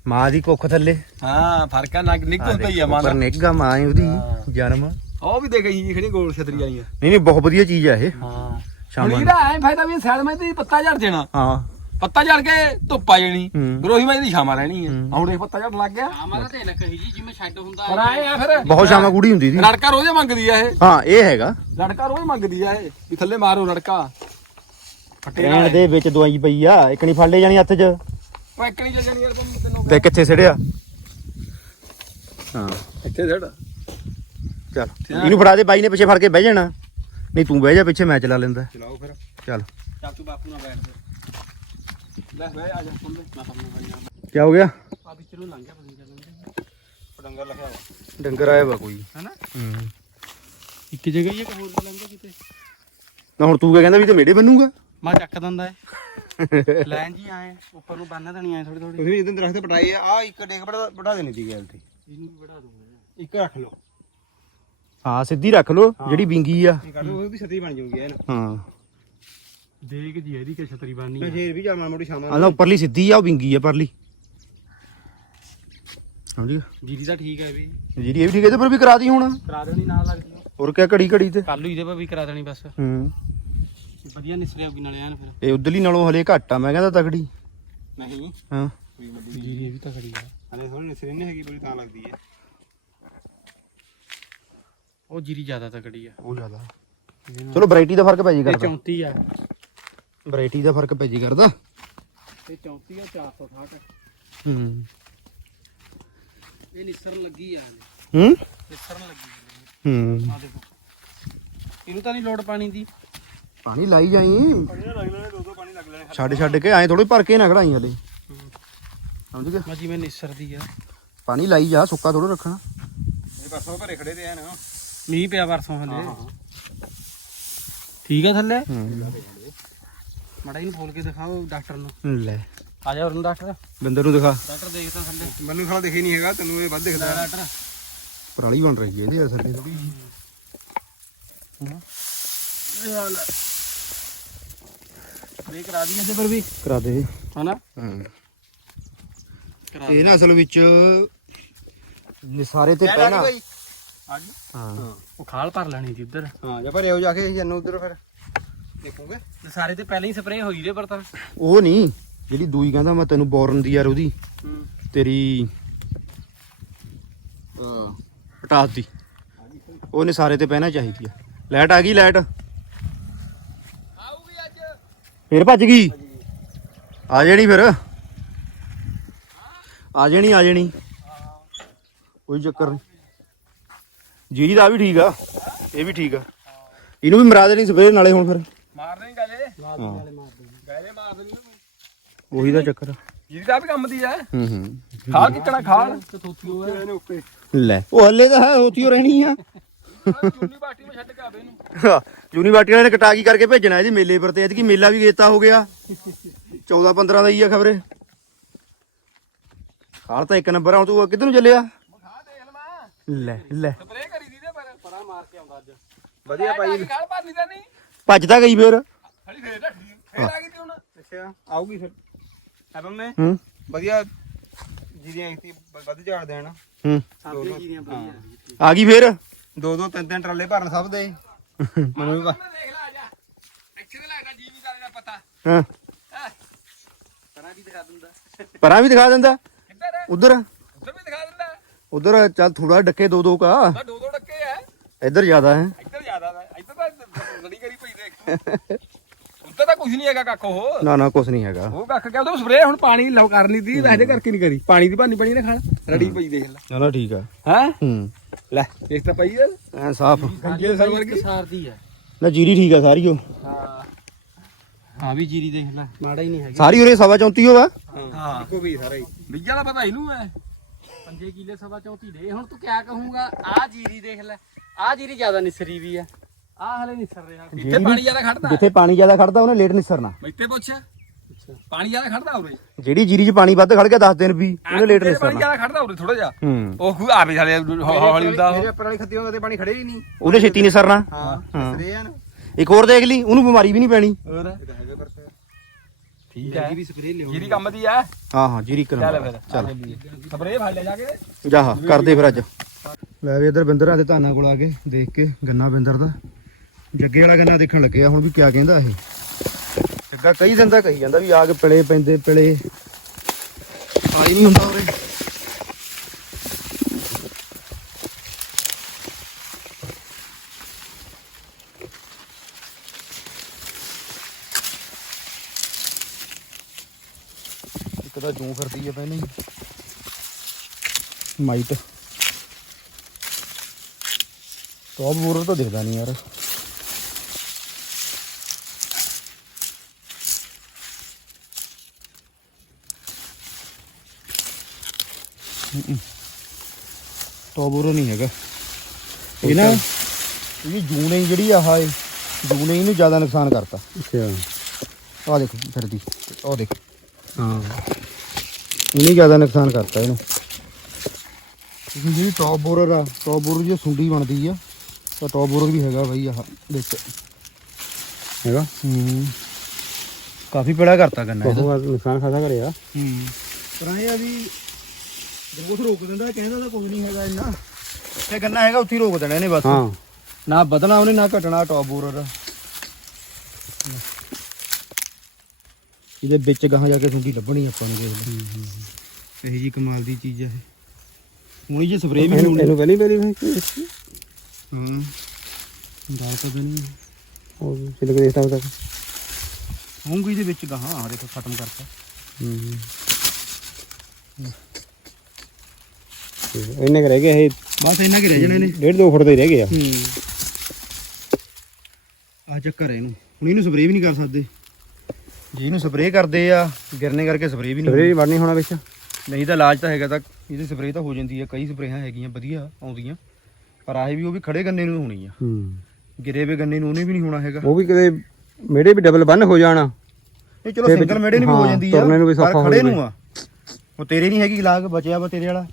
A: ਮਾਂ ਦੀ ਕੁੱਖ ਥੱਲੇ।
C: ਹਾਂ ਫ਼ਰਕ ਆ ਨਗ ਨਿਕਲ ਪਈ ਆ
A: ਉੱਪਰ
C: ਮਾਨਾ
A: ਨਿੱਗਾ ਮਾਂ ਹੈ ਉਹਦੀ
C: ਹਾਂ।
A: ਜਨਮ।
C: ਉਹ ਵੀ ਦੇਖ ਜੀ ਖੜੀ ਗੋਲ ਛਤਰੀ ਵਾਲੀਆਂ।
A: ਨਹੀਂ ਨਹੀਂ ਬਹੁਤ ਵਧੀਆ ਚੀਜ਼ ਆ ਇਹ।
C: ਹਾਂ।
A: ਸ਼ਾਮਾਂ ਨੂੰ।
C: ਐ ਫਾਇਦਾ ਵੀ ਸਾਈਡ ਮੈਂ ਤੇ ਪੱਤਾ ਝੜ ਜਾਣਾ।
A: ਹਾਂ।
C: ਪੱਤਾ ਝੜ ਕੇ ਧੁੱਪ ਆ ਜਾਣੀ।
A: ਹੂੰ।
C: ਗਰੋਹੀ ਮੈਂ ਇਹਦੀ ਛਾਵਾਂ ਰਹਿਣੀ ਹੈ
A: ਹੂੰ।
C: ਹੁਣ ਇਹ ਪੱਤਾ ਝੜ ਲੱਗ ਗਿਆ।
D: ਆਮਾ ਤੇ ਨਾ ਕਹੀ ਜੀ ਜਿਵੇਂ ਛੱਡ ਹੁੰਦਾ
C: ਪਰ ਆਏ ਆ ਫਿਰ।
A: ਬਹੁਤ ਸ਼ਾਮਾਂ ਗੂੜੀ ਹੁੰਦੀ ਸੀ।
C: ਲੜਕਾ ਰੋਜ਼ ਮੰਗਦੀ ਆ ਇਹ।
A: ਹਾਂ ਇਹ ਹੈਗਾ।
C: ਲੜਕਾ ਰੋਜ਼ ਮੰਗਦੀ ਆ ਇਹ ਵੀ ਥੱਲੇ ਮਾਰੋ ਲੜਕਾ। ਫੱਟੇ
A: ਰਹਿਣ
C: ਨਾਲ
A: ਦੇ ਵਿੱਚ ਦਵਾਈ ਪਈ ਆ ਇੱਕ ਨਹੀਂ ਫੜ ਲੈ ਜਾਣੀ ਹੱਥ 'ਚ।
C: ਉਹ ਇੱਕ ਨਹੀਂ ਚੱਲ ਜਾਣੀ ਯਾਰ ਤੈਨੂੰ ਤੈਨੂੰ
A: ਦੇ ਕਿੱਥੇ ਸਿੜਿਆ? ਹਾਂ।
C: ਇੱਥੇ ਛੱਡ
A: ਚੱਲ। ਇਹਨੂੰ ਫੜਾ ਦੇ ਬਾਈ ਨੇ ਪਿੱਛੇ ਫੜ ਕੇ ਬਹਿ ਜਾਣਾ। ਨਹੀਂ ਤੂੰ ਬਹਿ ਜਾ ਪਿੱਛੇ ਮੈਂ ਚਲਾ ਲੈਂਦਾ।
C: ਚਲਾਓ ਫਿਰ।
A: ਚੱਲ।
D: ਤੂੰ ਬਾਪੂ ਨਾਲ ਬੈਠ ਦੇ
C: ਲੈ ਬਹਿ ਆ ਜਾ ਫੁੱਲ
D: ਮੈਂ ਤੁਹਾਨੂੰ ਬੰਨਾ
A: ਕੀ ਹੋ ਗਿਆ?
D: ਆ ਵਿੱਚ ਨੂੰ ਲੰਘ ਗਿਆ ਨਹੀਂ ਚੱਲਦਾ
C: ਡੰਗਰ ਲਿਖਿਆ
A: ਡੰਗਰ ਆਇਆ ਵਾ ਕੋਈ।
D: ਹੈਨਾ?
A: ਹੂੰ।
D: ਇੱਕ ਜਗ੍ਹਾ ਹੀ ਇੱਕ ਹੋਰ ਲੰਘ ਗਿਆ ਕਿਤੇ।
A: ਨਾ ਹੁਣ ਤੂੰ ਕਿਆ ਕਹਿੰਦਾ ਵੀ ਤੇ ਮੇੜੇ ਬੰਨੂਗਾ?
D: ਮੈਂ ਚੱਕ ਦਿੰਦਾ ਏ। ਲੈਣ ਜੀ ਆਏ ਉੱਪਰ ਨੂੰ ਬੰਨ ਦੇਣੀ ਆਏ ਥੋੜੀ ਥੋੜੀ
B: ਤੁਸੀਂ ਜਦੋਂ ਦਰਖਤ ਪਟਾਏ ਆ ਆਹ ਇੱਕ ਡੇਕ ਬੜਾ ਬੜਾ ਦੇਣੀ ਸੀ ਗੱਲ ਤੇ।
D: ਇਹਨੂੰ ਵੀ ਵੜਾ ਦੂੰਗਾ।
B: ਇੱਕ ਰੱਖ ਲਓ।
A: ਹਾਂ ਸਿੱਧੀ ਰੱਖ ਲੋ ਜਿਹੜੀ ਵਿੰਗੀ ਆ।
B: ਇਹ ਕੱਢ ਲਓ ਉਹਦੀ ਛਤਰੀ ਬਣ ਜਾਊਗੀ ਐਨ।
A: ਹਾਂ।
D: ਦੇਖ ਜੀ ਇਹਦੀ ਕਿ ਛਤਰੀ ਬਾਨੀ
B: ਮੈਂ ਫੇਰ ਵੀ ਜਾ ਮਾੜੀ ਮੋਟੀ ਸ਼ਾਮਾਂ
A: ਆਹ ਉੱਪਰਲੀ ਸਿੱਧੀ ਆ ਉਹ ਵਿੰਗੀ ਆ ਪਰਲੀ ਸਮਝੀ?
D: ਜੀਰੀ ਤਾਂ ਠੀਕ ਹੈ ਵੀ।
A: ਜਿਹੜੀ ਇਹ ਵੀ ਠੀਕ ਹੈ ਤੇ ਪਰ ਵੀ ਕਰਾ ਦੀ ਹੁਣ।
D: ਕਰਾ ਦੇਣੀ ਨਾਲ ਲੱਗਦੀ
A: ਹੋਰ ਕਿਆ ਘੜੀ ਘੜੀ ਤੇ?
D: ਕੱਲ ਨੂੰ ਇਹਦੇ ਪਰ ਵੀ ਕਰਾ ਦੇਣੀ ਬਸ।
A: ਹੂੰ।
D: ਵਧੀਆ ਨਿਸਰੇ ਹੋਗੀ ਨਾਲੇ ਆਣ ਫਿਰ।
A: ਇਹ ਉਧਰਲੀ ਨਾਲੋਂ ਹਲੇ ਘੱਟ ਆ ਮੈਂ ਕਹਿੰਦਾ ਤਗੜੀ
D: ਨਹੀਂ।
A: ਹਾਂ।
D: ਜੀਰੀ ਇਹ ਵੀ ਤਾਂ ਖੜੀ ਆ।
B: ਹਲੇ ਥੋੜੀ ਨਿਸਰੀ ਨਹੀਂ ਹੈਗੀ ਬੜੀ ਤਾਂ ਲੱਗਦੀ ਹੈ
D: ਉਹ ਜੀਰੀ ਜ਼ਿਆਦਾ ਤਕੜੀ ਆ।
A: ਉਹ ਜ਼ਿਆਦਾ। ਚਲੋ ਵੈਰਾਈਟੀ ਦਾ ਫ਼ਰਕ ਪੈ ਜੀ
D: ਇਹ
A: ਕਰਦਾ
D: 34 ਆ।
A: ਵੈਰਾਈਟੀ ਦਾ ਫ਼ਰਕ ਪੈ ਜੀ ਕਰਦਾ।
D: ਇਹ 34 ਆ 460
A: ਹੂੰ।
D: ਇਹ ਨਿਸਰਨ ਲੱਗੀ ਆ
A: ਹੂੰ?
D: ਨਿਸਰਨ ਲੱਗੀ
A: ਹੂੰ।
D: ਆ ਦੇਖੋ। ਇਹਨੂੰ ਤਾਂ ਨਹੀਂ ਲੋੜ ਪਾਣੀ ਦੀ।
A: ਪਾਣੀ ਲਾਈ ਜਾਈ। ਛੱਡ ਛੱਡ ਕੇ ਐਂ ਥੋੜੀ ਭਰ ਕੇ ਨਾ ਖੜਾਈ ਹਲੇ। ਸਮਝ ਗਿਆ?
D: ਮੈਂ ਜਿਵੇਂ ਨਿਸਰਦੀ ਆ।
A: ਪਾਣੀ ਲਾਈ ਜਾ ਸੁੱਕਾ ਥੋੜਾ ਰੱਖਣਾ।
B: ਇਹ ਪਰਸੋਂ ਘਰੇ ਖੜੇ ਤੇ ਐਨ
D: ਮੀਂਹ ਪਿਆ ਵਰਸੋਂ ਹਲੇ। ਠੀਕ ਆ ਥੱਲੇ? ਮੜਾ ਇਹਨੂੰ ਖੋਲ ਕੇ ਦਿਖਾਓ ਡਾਕਟਰ ਨੂੰ।
A: ਲੈ।
D: ਆ ਜਾ ਉਹਨੂੰ ਡਾਕਟਰ।
A: ਬੰਦਰ ਨੂੰ ਦਿਖਾ।
D: ਡਾਕਟਰ ਦੇਖ ਤਾਂ ਥੱਲੇ।
B: ਮੈਨੂੰ ਖਾਲ ਦਿਖੇ ਨਹੀਂ ਹੈਗਾ ਤੈਨੂੰ ਇਹ ਵੱਧ ਦਿਖਦਾ।
D: ਡਾਕਟਰ।
A: ਪਰਾਲੀ ਬਣ ਰਹੀ ਹੈ ਇਹਦੀ ਤੇ। ਥੋੜੀ
D: ਕਰਾ ਦੀ ਇਹਦੇ ਪਰ ਵੀ।
A: ਕਰਾ ਦੇ।
D: ਹਨਾ?
A: ਹਾਂ।
D: ਕਰਾ
A: ਇਹ ਨਾ ਅਸਲ ਵਿੱਚ ਨਿਸਾਰੇ ਤੇ ਹਾਂ।
D: ਉਹ ਖਾਲ ਭਰ ਲੈਣੀ ਸੀ ਉੱਧਰ
B: ਹਾਂ ਜਾਂ ਭਰੇ ਹੋ ਜਾ ਕੇ ਜੰਨੂ ਉਧਰ ਫਿਰ। ਦੇਖੋਗੇ।
D: ਤੇ ਸਾਰੇ ਤੇ ਪਹਿਲਾਂ ਹੀ ਸਪਰੇਅ ਹੋਈ ਦੇ ਪਰ ਤਾਂ।
A: ਉਹ ਨਹੀਂ ਜਿਹੜੀ ਦੂਈ ਕਹਿੰਦਾ ਮੈਂ ਤੈਨੂੰ ਬੋਰਨ ਦੀ ਯਾਰ ਉਹਦੀ। ਤੇਰੀ ਪਟਾਸ ਦੀ। ਉਹ ਨਿਸਾਰੇ ਤੇ ਪਹਿਣਾ ਚਾਹੀਦੀ ਆ। ਲਾਈਟ ਆ ਗਈ ਲਾਈਟ।
C: ਆਊਗੀ ਅੱਜ।
A: ਫੇਰ ਭੱਜ ਗਈ? ਆ ਜਾਣੀ ਫਿਰ। ਆ ਜਾਣੀ ਆ ਜਾਣੀ। ਕੋਈ ਚੱਕਰ ਨਹੀਂ ਜੀਰੀ ਦਾ ਵੀ ਠੀਕ ਆ ਇਹ ਵੀ ਠੀਕ ਆ। ਇਹਨੂੰ ਵੀ ਮਰਾ ਦੇਣੀ ਸਵੇਰੇ ਨਾਲੇ ਹੁਣ ਫਿਰ।
C: ਮਾਰ ਦੇਣੀ ਗਾਲੇ?
A: ਹਾਂ।
C: ਗਾਲੇ ਮਾਰ ਦੇਣੀ
A: ਉਹੀ ਦਾ ਚੱਕਰ ਆ।
C: ਦਾ ਵੀ ਕੰਮ ਦੀ ਐ
A: ਹੂੰ ਹੂੰ।
C: ਖਾਲ ਕਿਕਣਾ ਖਾਲ।
A: ਲੈ। ਉਹ ਹੱਲੇ ਤਾਂ ਹੈ ਹੋਤੀ ਹੋ ਰਹਿਣੀ ਆ।
C: ਚੁੰਨੀ ਬਾਟੀ ਮੈਂ ਛੱਡ ਕੇ ਆਵੇ ਇਹਨੂੰ।
A: ਯੂਨੀਵਰਸਿਟੀ ਵਾਲਿਆਂ ਨੇ ਕਟਾਕੀ ਕਰਕੇ ਭੇਜਣਾ ਇਹਦੀ ਮੇਲੇ ਪਰ ਤੇ। ਐਤਕੀ ਮੇਲਾ ਵੀ ਗੇਤਾ ਹੋ ਗਿਆ। 14 15 ਦਾ ਹੀ ਆ ਖਬਰੇ। ਹਾਲ ਤਾਂ ਇੱਕ ਨੰਬਰ ਆ ਹੁਣ ਤੂੰ ਕਿੱਧਰ ਨੂੰ ਚੱਲਿਆ?
C: ਖਾ
A: ਲੈ ਲੈ।
C: ਸਪਰੇ ਕਰੀ ਦੀ ਦੇ ਪਰ
D: ਪਰਾਂ ਮਾਰ ਕੇ ਆਉਂਦਾ ਅੱਜ।
B: ਵਧੀਆ ਭਾਈ।
C: ਖਾਲ ਭਰਨੀ ਤਾਂ ਨਹੀਂ।
A: ਭੱਜਦਾ ਗਈ ਫੇਰ।
C: ਖੜੀ ਫੇਰ ਰੱਖੀ ਫੇਰ ਆ ਗਈ ਤੀ ਹੁਣ।
B: ਅੱਛਾ ਆਊਗੀ ਫਿਰ। ਐਪਮ ਨੇ
A: ਹੂੰ।
B: ਵਧੀਆ ਜੀਰੀਆਂ ਇਤੀ ਵੱਧ ਝਾੜ ਦੇਣ।
A: ਹੂੰ।
D: ਸਾਡੀਆਂ ਜੀਰੀਆਂ ਵਧੀਆ
A: ਆ ਗਈ ਫੇਰ?
B: ਦੋ ਦੋ ਤਿੰਨ ਤਿੰਨ ਟਰਾਲੇ ਭਰਨ ਸਭ ਦੇ। ਮੈਨੂੰ ਵੀ ਵਾ-
C: ਮੈਂ ਦੇਖ ਲੈ ਆ ਜਾ। ਇੱਥੇ ਤੇ ਲੱਗਦਾ ਜੀਵੀ ਦਾ ਪਤਾ।
A: ਹਾਂ।
D: ਪਰਾਂ ਵੀ ਦਿਖਾ ਦਿੰਦਾ।
A: ਪਰਾਂ ਵੀ ਦਿਖਾ ਦਿੰਦਾ।
C: ਕਿੱਧਰ ਹੈ
A: ਉਧਰ
C: ਦਿੰਦਾ
A: ਉਧਰ ਚੱਲ ਥੋੜਾ ਡੱਕੇ ਦੋ ਦੋ ਕਾ।
C: ਤਾਂ ਦੋ ਦੋ ਟੱਕੇ ਐ
A: ਇੱਧਰ ਜ਼ਿਆਦਾ ਹੈ।
C: ਇੱਧਰ ਜ਼ਿਆਦਾ ਦਾ ਇੱਧਰ ਤਾਂ ਲੜੀ ਕਰੀ ਪਈ ਦੇਖ। ਉੱਧਰ ਤਾਂ ਕੁਝ ਨਹੀਂ ਹੈਗਾ ਕੱਖ ਉਹ।
A: ਨਾ ਨਾ ਕੁਛ ਨਹੀਂ ਹੈਗਾ।
C: ਉਹ ਕੱਖ ਕਿਆ ਉਹਦਾ ਸਪਰੇ ਹੁਣ ਪਾਣੀ ਲਵ ਕਰਨੀ ਦੀ ਵੈਸੇ ਕਰਕੇ ਨਹੀਂ ਕਰੀ। ਪਾਣੀ ਦੀ ਭਾਨੀ ਬਣੀ ਨਾ ਖਾਣ। ਰੜੀ ਪਈ ਦੇਖ ਲੈ।
A: ਚਲੋ ਠੀਕ ਆ।
C: ਹਾਂ?
A: ਹੂੰ।
C: ਲੈ ਇਸ ਤਾਂ ਪਈ ਐ
A: ਐ ਸਾਫ਼।
C: ਖੰਗੇ ਸਰ ਵਰਗੀ।
D: ਸਾਰਦੀ ਆ
A: ਨਾ ਜੀਰੀ ਠੀਕ ਆ ਸਾਰੀ ਉਹ।
C: ਹਾਂ।
D: ਹਾਂ ਵੀ ਜੀਰੀ ਦੇਖ ਲੈ। ਮਾੜਾ ਹੀ ਨਹੀਂ ਹੈਗੀ।
A: ਸਾਰੀ ਉਰੇ ਸਵਾ 34 ਹੋਵਾ
C: ਹਾਂ।
B: ਇੱਕੋ ਵੀ ਸਾਰਾ ਹੀ।
C: ਬਿੱਜਾ ਦਾ ਪਤਾ ਇਹਨੂੰ ਐ
D: ਪੰਜੇ ਕਿੱਲੇ ਸਵਾ 34 ਦੇ। ਹੁਣ ਤੂੰ ਕਿਆ ਕਹੂੰਗਾ? ਆ ਜੀਰੀ ਦੇਖ ਲੈ। ਆ ਜੀਰੀ ਜ਼ਿਆਦਾ ਨਿਸਰੀ ਵੀ ਆ। ਆ ਹਲੇ ਨਹੀਂ ਸਰ ਰਿਹਾ
C: ਇੱਥੇ ਪਾਣੀ ਜ਼ਿਆਦਾ ਖੜਦਾ।
A: ਜਿੱਥੇ ਪਾਣੀ ਜ਼ਿਆਦਾ ਖੜਦਾ ਉਹਨੇ ਲੇਟ ਨਿਸਰਨਾ।
C: ਇੱਥੇ ਪੁੱਛ। ਪਾਣੀ ਜ਼ਿਆਦਾ ਖੜਦਾ ਉਰੇ?
A: ਜਿਹੜੀ ਜੀਰੀ 'ਚ ਪਾਣੀ ਵੱਧ ਖੜ ਗਿਆ 10 ਦਿਨ ਵੀ ਉਹਨੇ ਲੇਟ
C: ਇੱਥੇ ਪਾਣੀ
A: ਨਿਸਰਨਾ।
C: ਜ਼ਿਆਦਾ ਖੜਦਾ ਉਰੇ ਥੋੜਾ ਜਿਹਾ। ਉਹ ਖੂ ਆਪੇ ਸਾਲੇ ਹੌਲੀ ਹੁੰਦਾ ਉਹ।
B: ਮੇਰੇ ਉੱਪਰ ਵਾਲੀ ਖੱਤੀ ਹੁੰਦੇ ਪਾਣੀ ਖੜੇ ਹੀ ਨਹੀਂ।
A: ਉਹਨੇ ਛੇਤੀ ਨਿਸਰਨਾ।
B: ਹਾਂ
A: ਹਾਂ।
B: ਸਰੇ ਆ ਨਾ।
A: ਇੱਕ ਹੋਰ ਦੇਖ ਲਈ ਉਹਨੂੰ ਬਿਮਾਰੀ ਵੀ ਨਹੀਂ ਪੈਣੀ।
C: ਹੋਰ?
B: ਹੈਗਾ ਪਰ
C: ਠੀਕ ਹੈ।
B: ਵੀ ਸਪਰੇ ਲਿਓ
C: ਜੀਰੀ ਕੰਮ ਦੀ ਆ
A: ਹਾਂ? ਹਾਂ ਜੀਰੀ ਕਰ
C: ਚੱਲ ਫਿਰ
A: ਚੱਲ।
C: ਸਪਰੇ ਫੜ ਲੈ ਜਾ ਕੇ।
A: ਜਾ ਹਾਂ ਕਰਦੇ ਫਿਰ ਅੱਜ। ਲੈ ਵੀ ਇਧਰ ਬਿੰਦਰਾਂ ਦੇ ਧਾਨਾਂ ਕੋਲ ਆ ਕੇ ਦੇਖ ਕੇ ਗੰਨਾ ਬਿੰਦਰ ਦਾ। ਜੱਗੇ ਵਾਲਾ ਗੰਨਾ ਦੇਖਣ ਲੱਗੇ ਆ ਹੁਣ ਵੀ ਕਿਆ ਕਹਿੰਦਾ ਇਹ। ਜੱਗਾ ਕਈ ਦਿਨ ਦਾ ਕਹੀ ਜਾਂਦਾ ਵੀ ਆ ਕੇ ਪਿਲੇ ਪੈਂਦੇ ਪਿਲੇ। ਆਈ ਨਹੀਂ ਹੁੰਦਾ ਉਰੇ। ਤਾਂ ਫਿਰਦੀ ਆ ਪਹਿਲਾਂ। ਹੀ ਮਾਈਟ। ਟੌਪ ਬੋਰਰ ਤਾਂ ਦਿਖਦਾ ਨਹੀਂ ਯਾਰ। ਟੌਪ ਬੋਰਰ ਨਹੀਂ ਹੈਗਾ। ਇਹ ਨਾ ਇਹ ਜੂਨੇ ਜਿਹੜੀ ਆਹ ਏ ਜੂਨੇ ਇਹਨੂੰ ਜ਼ਿਆਦਾ ਨੁਕਸਾਨ ਕਰਤਾ।
B: ਅੱਛਾ।
A: ਆਹ ਦੇਖੋ ਫਿਰਦੀ। ਆਹ ਦੇਖ।
B: ਹਾਂ।
A: ਇਹਨੇ ਜ਼ਿਆਦਾ ਨੁਕਸਾਨ ਕਰਤਾ ਇਹਨੂੰ। ਕਿਉਂਕਿ ਜਿਹੜੀ ਟੌਪ ਬੋਰਰ ਆ ਟੌਪ ਬੋਰਰ ਜੇ ਸੁੰਡੀ ਬਣਦੀ ਆ ਤਾਂ ਟੌਪ ਬੋਰਰ ਵੀ ਹੈਗਾ ਬਾਈ ਆਹ ਵਿੱਚ।
B: ਹੈਗਾ?
A: ਹੂੰ। ਕਾਫੀ ਪੜਾ ਕਰਤਾ ਗੰਨਾ ਇਹਦਾ।
B: ਬਹੁਤ ਨੁਕਸਾਨ ਖਾਸਾ ਕਰਿਆ।
A: ਹੂੰ। ਪਰ ਇਹ ਆ ਵੀ ਗਰੋਥ ਰੋਕ ਦਿੰਦਾ ਕਹਿੰਦਾ ਤਾਂ ਕੁਝ ਨਹੀਂ ਹੈਗਾ ਇੰਨਾ। ਤੇ ਗੰਨਾ ਹੈਗਾ ਉੱਥੇ ਰੋਕ ਦੇਣਾ ਇਹਨੇ ਬਸ।
B: ਹਾਂ।
A: ਨਾ ਵਧਣਾ ਉਹਨੇ ਨਾ ਘਟਣਾ ਟੌਪ ਬੋਰਰ ਇਹਦੇ ਵਿੱਚ ਗਾਹਾਂ ਜਾ ਕੇ ਸੁੰਡੀ ਲੱਭਣੀ ਆਪਾਂ ਨੂੰ ਦੇਖ ਲਓ। ਇਹੀ ਜੀ ਕਮਾਲ ਦੀ ਚੀਜ਼ ਆ ਇਹ। ਹੁਣੀ ਜੇ ਸਪਰੇਅ ਵੀ ਹੋਣੀ
B: ਇਹਨੂੰ ਪਹਿਲੀ ਪਹਿਲੀ
A: ਹੂੰ। ਦਾਲ ਤਾਂ ਨਹੀਂ
B: ਉਹ ਛਿਲਕ ਦੇਖਦਾ ਹੁੰਦਾ
A: ਹੋਊਗੀ ਇਹਦੇ ਵਿੱਚ ਗਾਹਾਂ ਆ ਦੇਖੋ ਖਤਮ ਕਰਤਾ।
B: ਹੂੰ ਇੰਨੇ ਕੁ ਰਹਿ ਗਏ ਇਹ।
A: ਬਸ ਇੰਨਾ ਕੀ ਰਹਿ ਜਾਣਾ ਇਹਨੇ
B: ਡੇਢ ਦੋ ਫੁੱਟ ਦੇ ਰਹਿ ਗਏ ਆ।
A: ਹੂੰ। ਆ ਚੱਕਰ ਹੈ ਇਹਨੂੰ। ਹੁਣ ਇਹਨੂੰ ਸਪਰੇਅ ਵੀ ਨਹੀਂ ਕਰ ਸਕਦੇ। ਜੇ ਇਹਨੂੰ ਸਪਰੇਅ ਕਰਦੇ ਆ ਗਿਰਨੇ ਕਰਕੇ ਸਪਰੇਅ ਵੀ ਨਹੀਂ
B: ਸਵੇਰੇ ਵੜਨੀ ਹੋਣਾ ਵਿੱਚ?
A: ਨਹੀਂ ਤਾਂ ਇਲਾਜ ਤਾਂ ਹੈਗਾ ਤਾਂ ਇਹਦੀ ਸਪਰੇਅ ਤਾਂ ਹੋ ਜਾਂਦੀ ਹੈ ਕਈ ਸਪਰੇਹਾਂ ਹੈਗੀਆਂ ਵਧੀਆ ਆਉਂਦੀਆਂ ਪਰ ਆਹੇ ਵੀ ਉਹ ਵੀ ਖੜੇ ਗੰਨੇ ਨੂੰ ਹੋਣੀ ਆ।
B: ਹੂੰ।
A: ਗਿਰੇ ਵੇ ਗੰਨੇ ਨੂੰ ਉਹਨੇ ਵੀ ਨਹੀਂ ਹੋਣਾ ਹੈਗਾ।
B: ਉਹ ਵੀ ਕਦੇ ਮੇੜੇ ਵੀ ਡਬਲ ਬੰਨ ਹੋ ਜਾਣਾ।
A: ਇਹ ਚਲੋ
B: ਤੇ
A: ਸਿੰਗਲ ਮੇੜੇ ਨੂੰ ਵੀ ਹੋ
B: ਹਾਂ,
A: ਜਾਂਦੀ ਆ
B: ਤੁਰਨੇ ਨੂੰ ਵੀ
A: ਪਰ
B: ਸੌਖਾ ਹੋ
A: ਖੜੇ। ਨੂੰ ਆ। ਉਹ ਤੇਰੇ ਨਹੀਂ ਹੈਗੀ ਲਾਗ ਬਚਿਆ ਵਾ ਤੇਰੇ ਵਾਲਾ।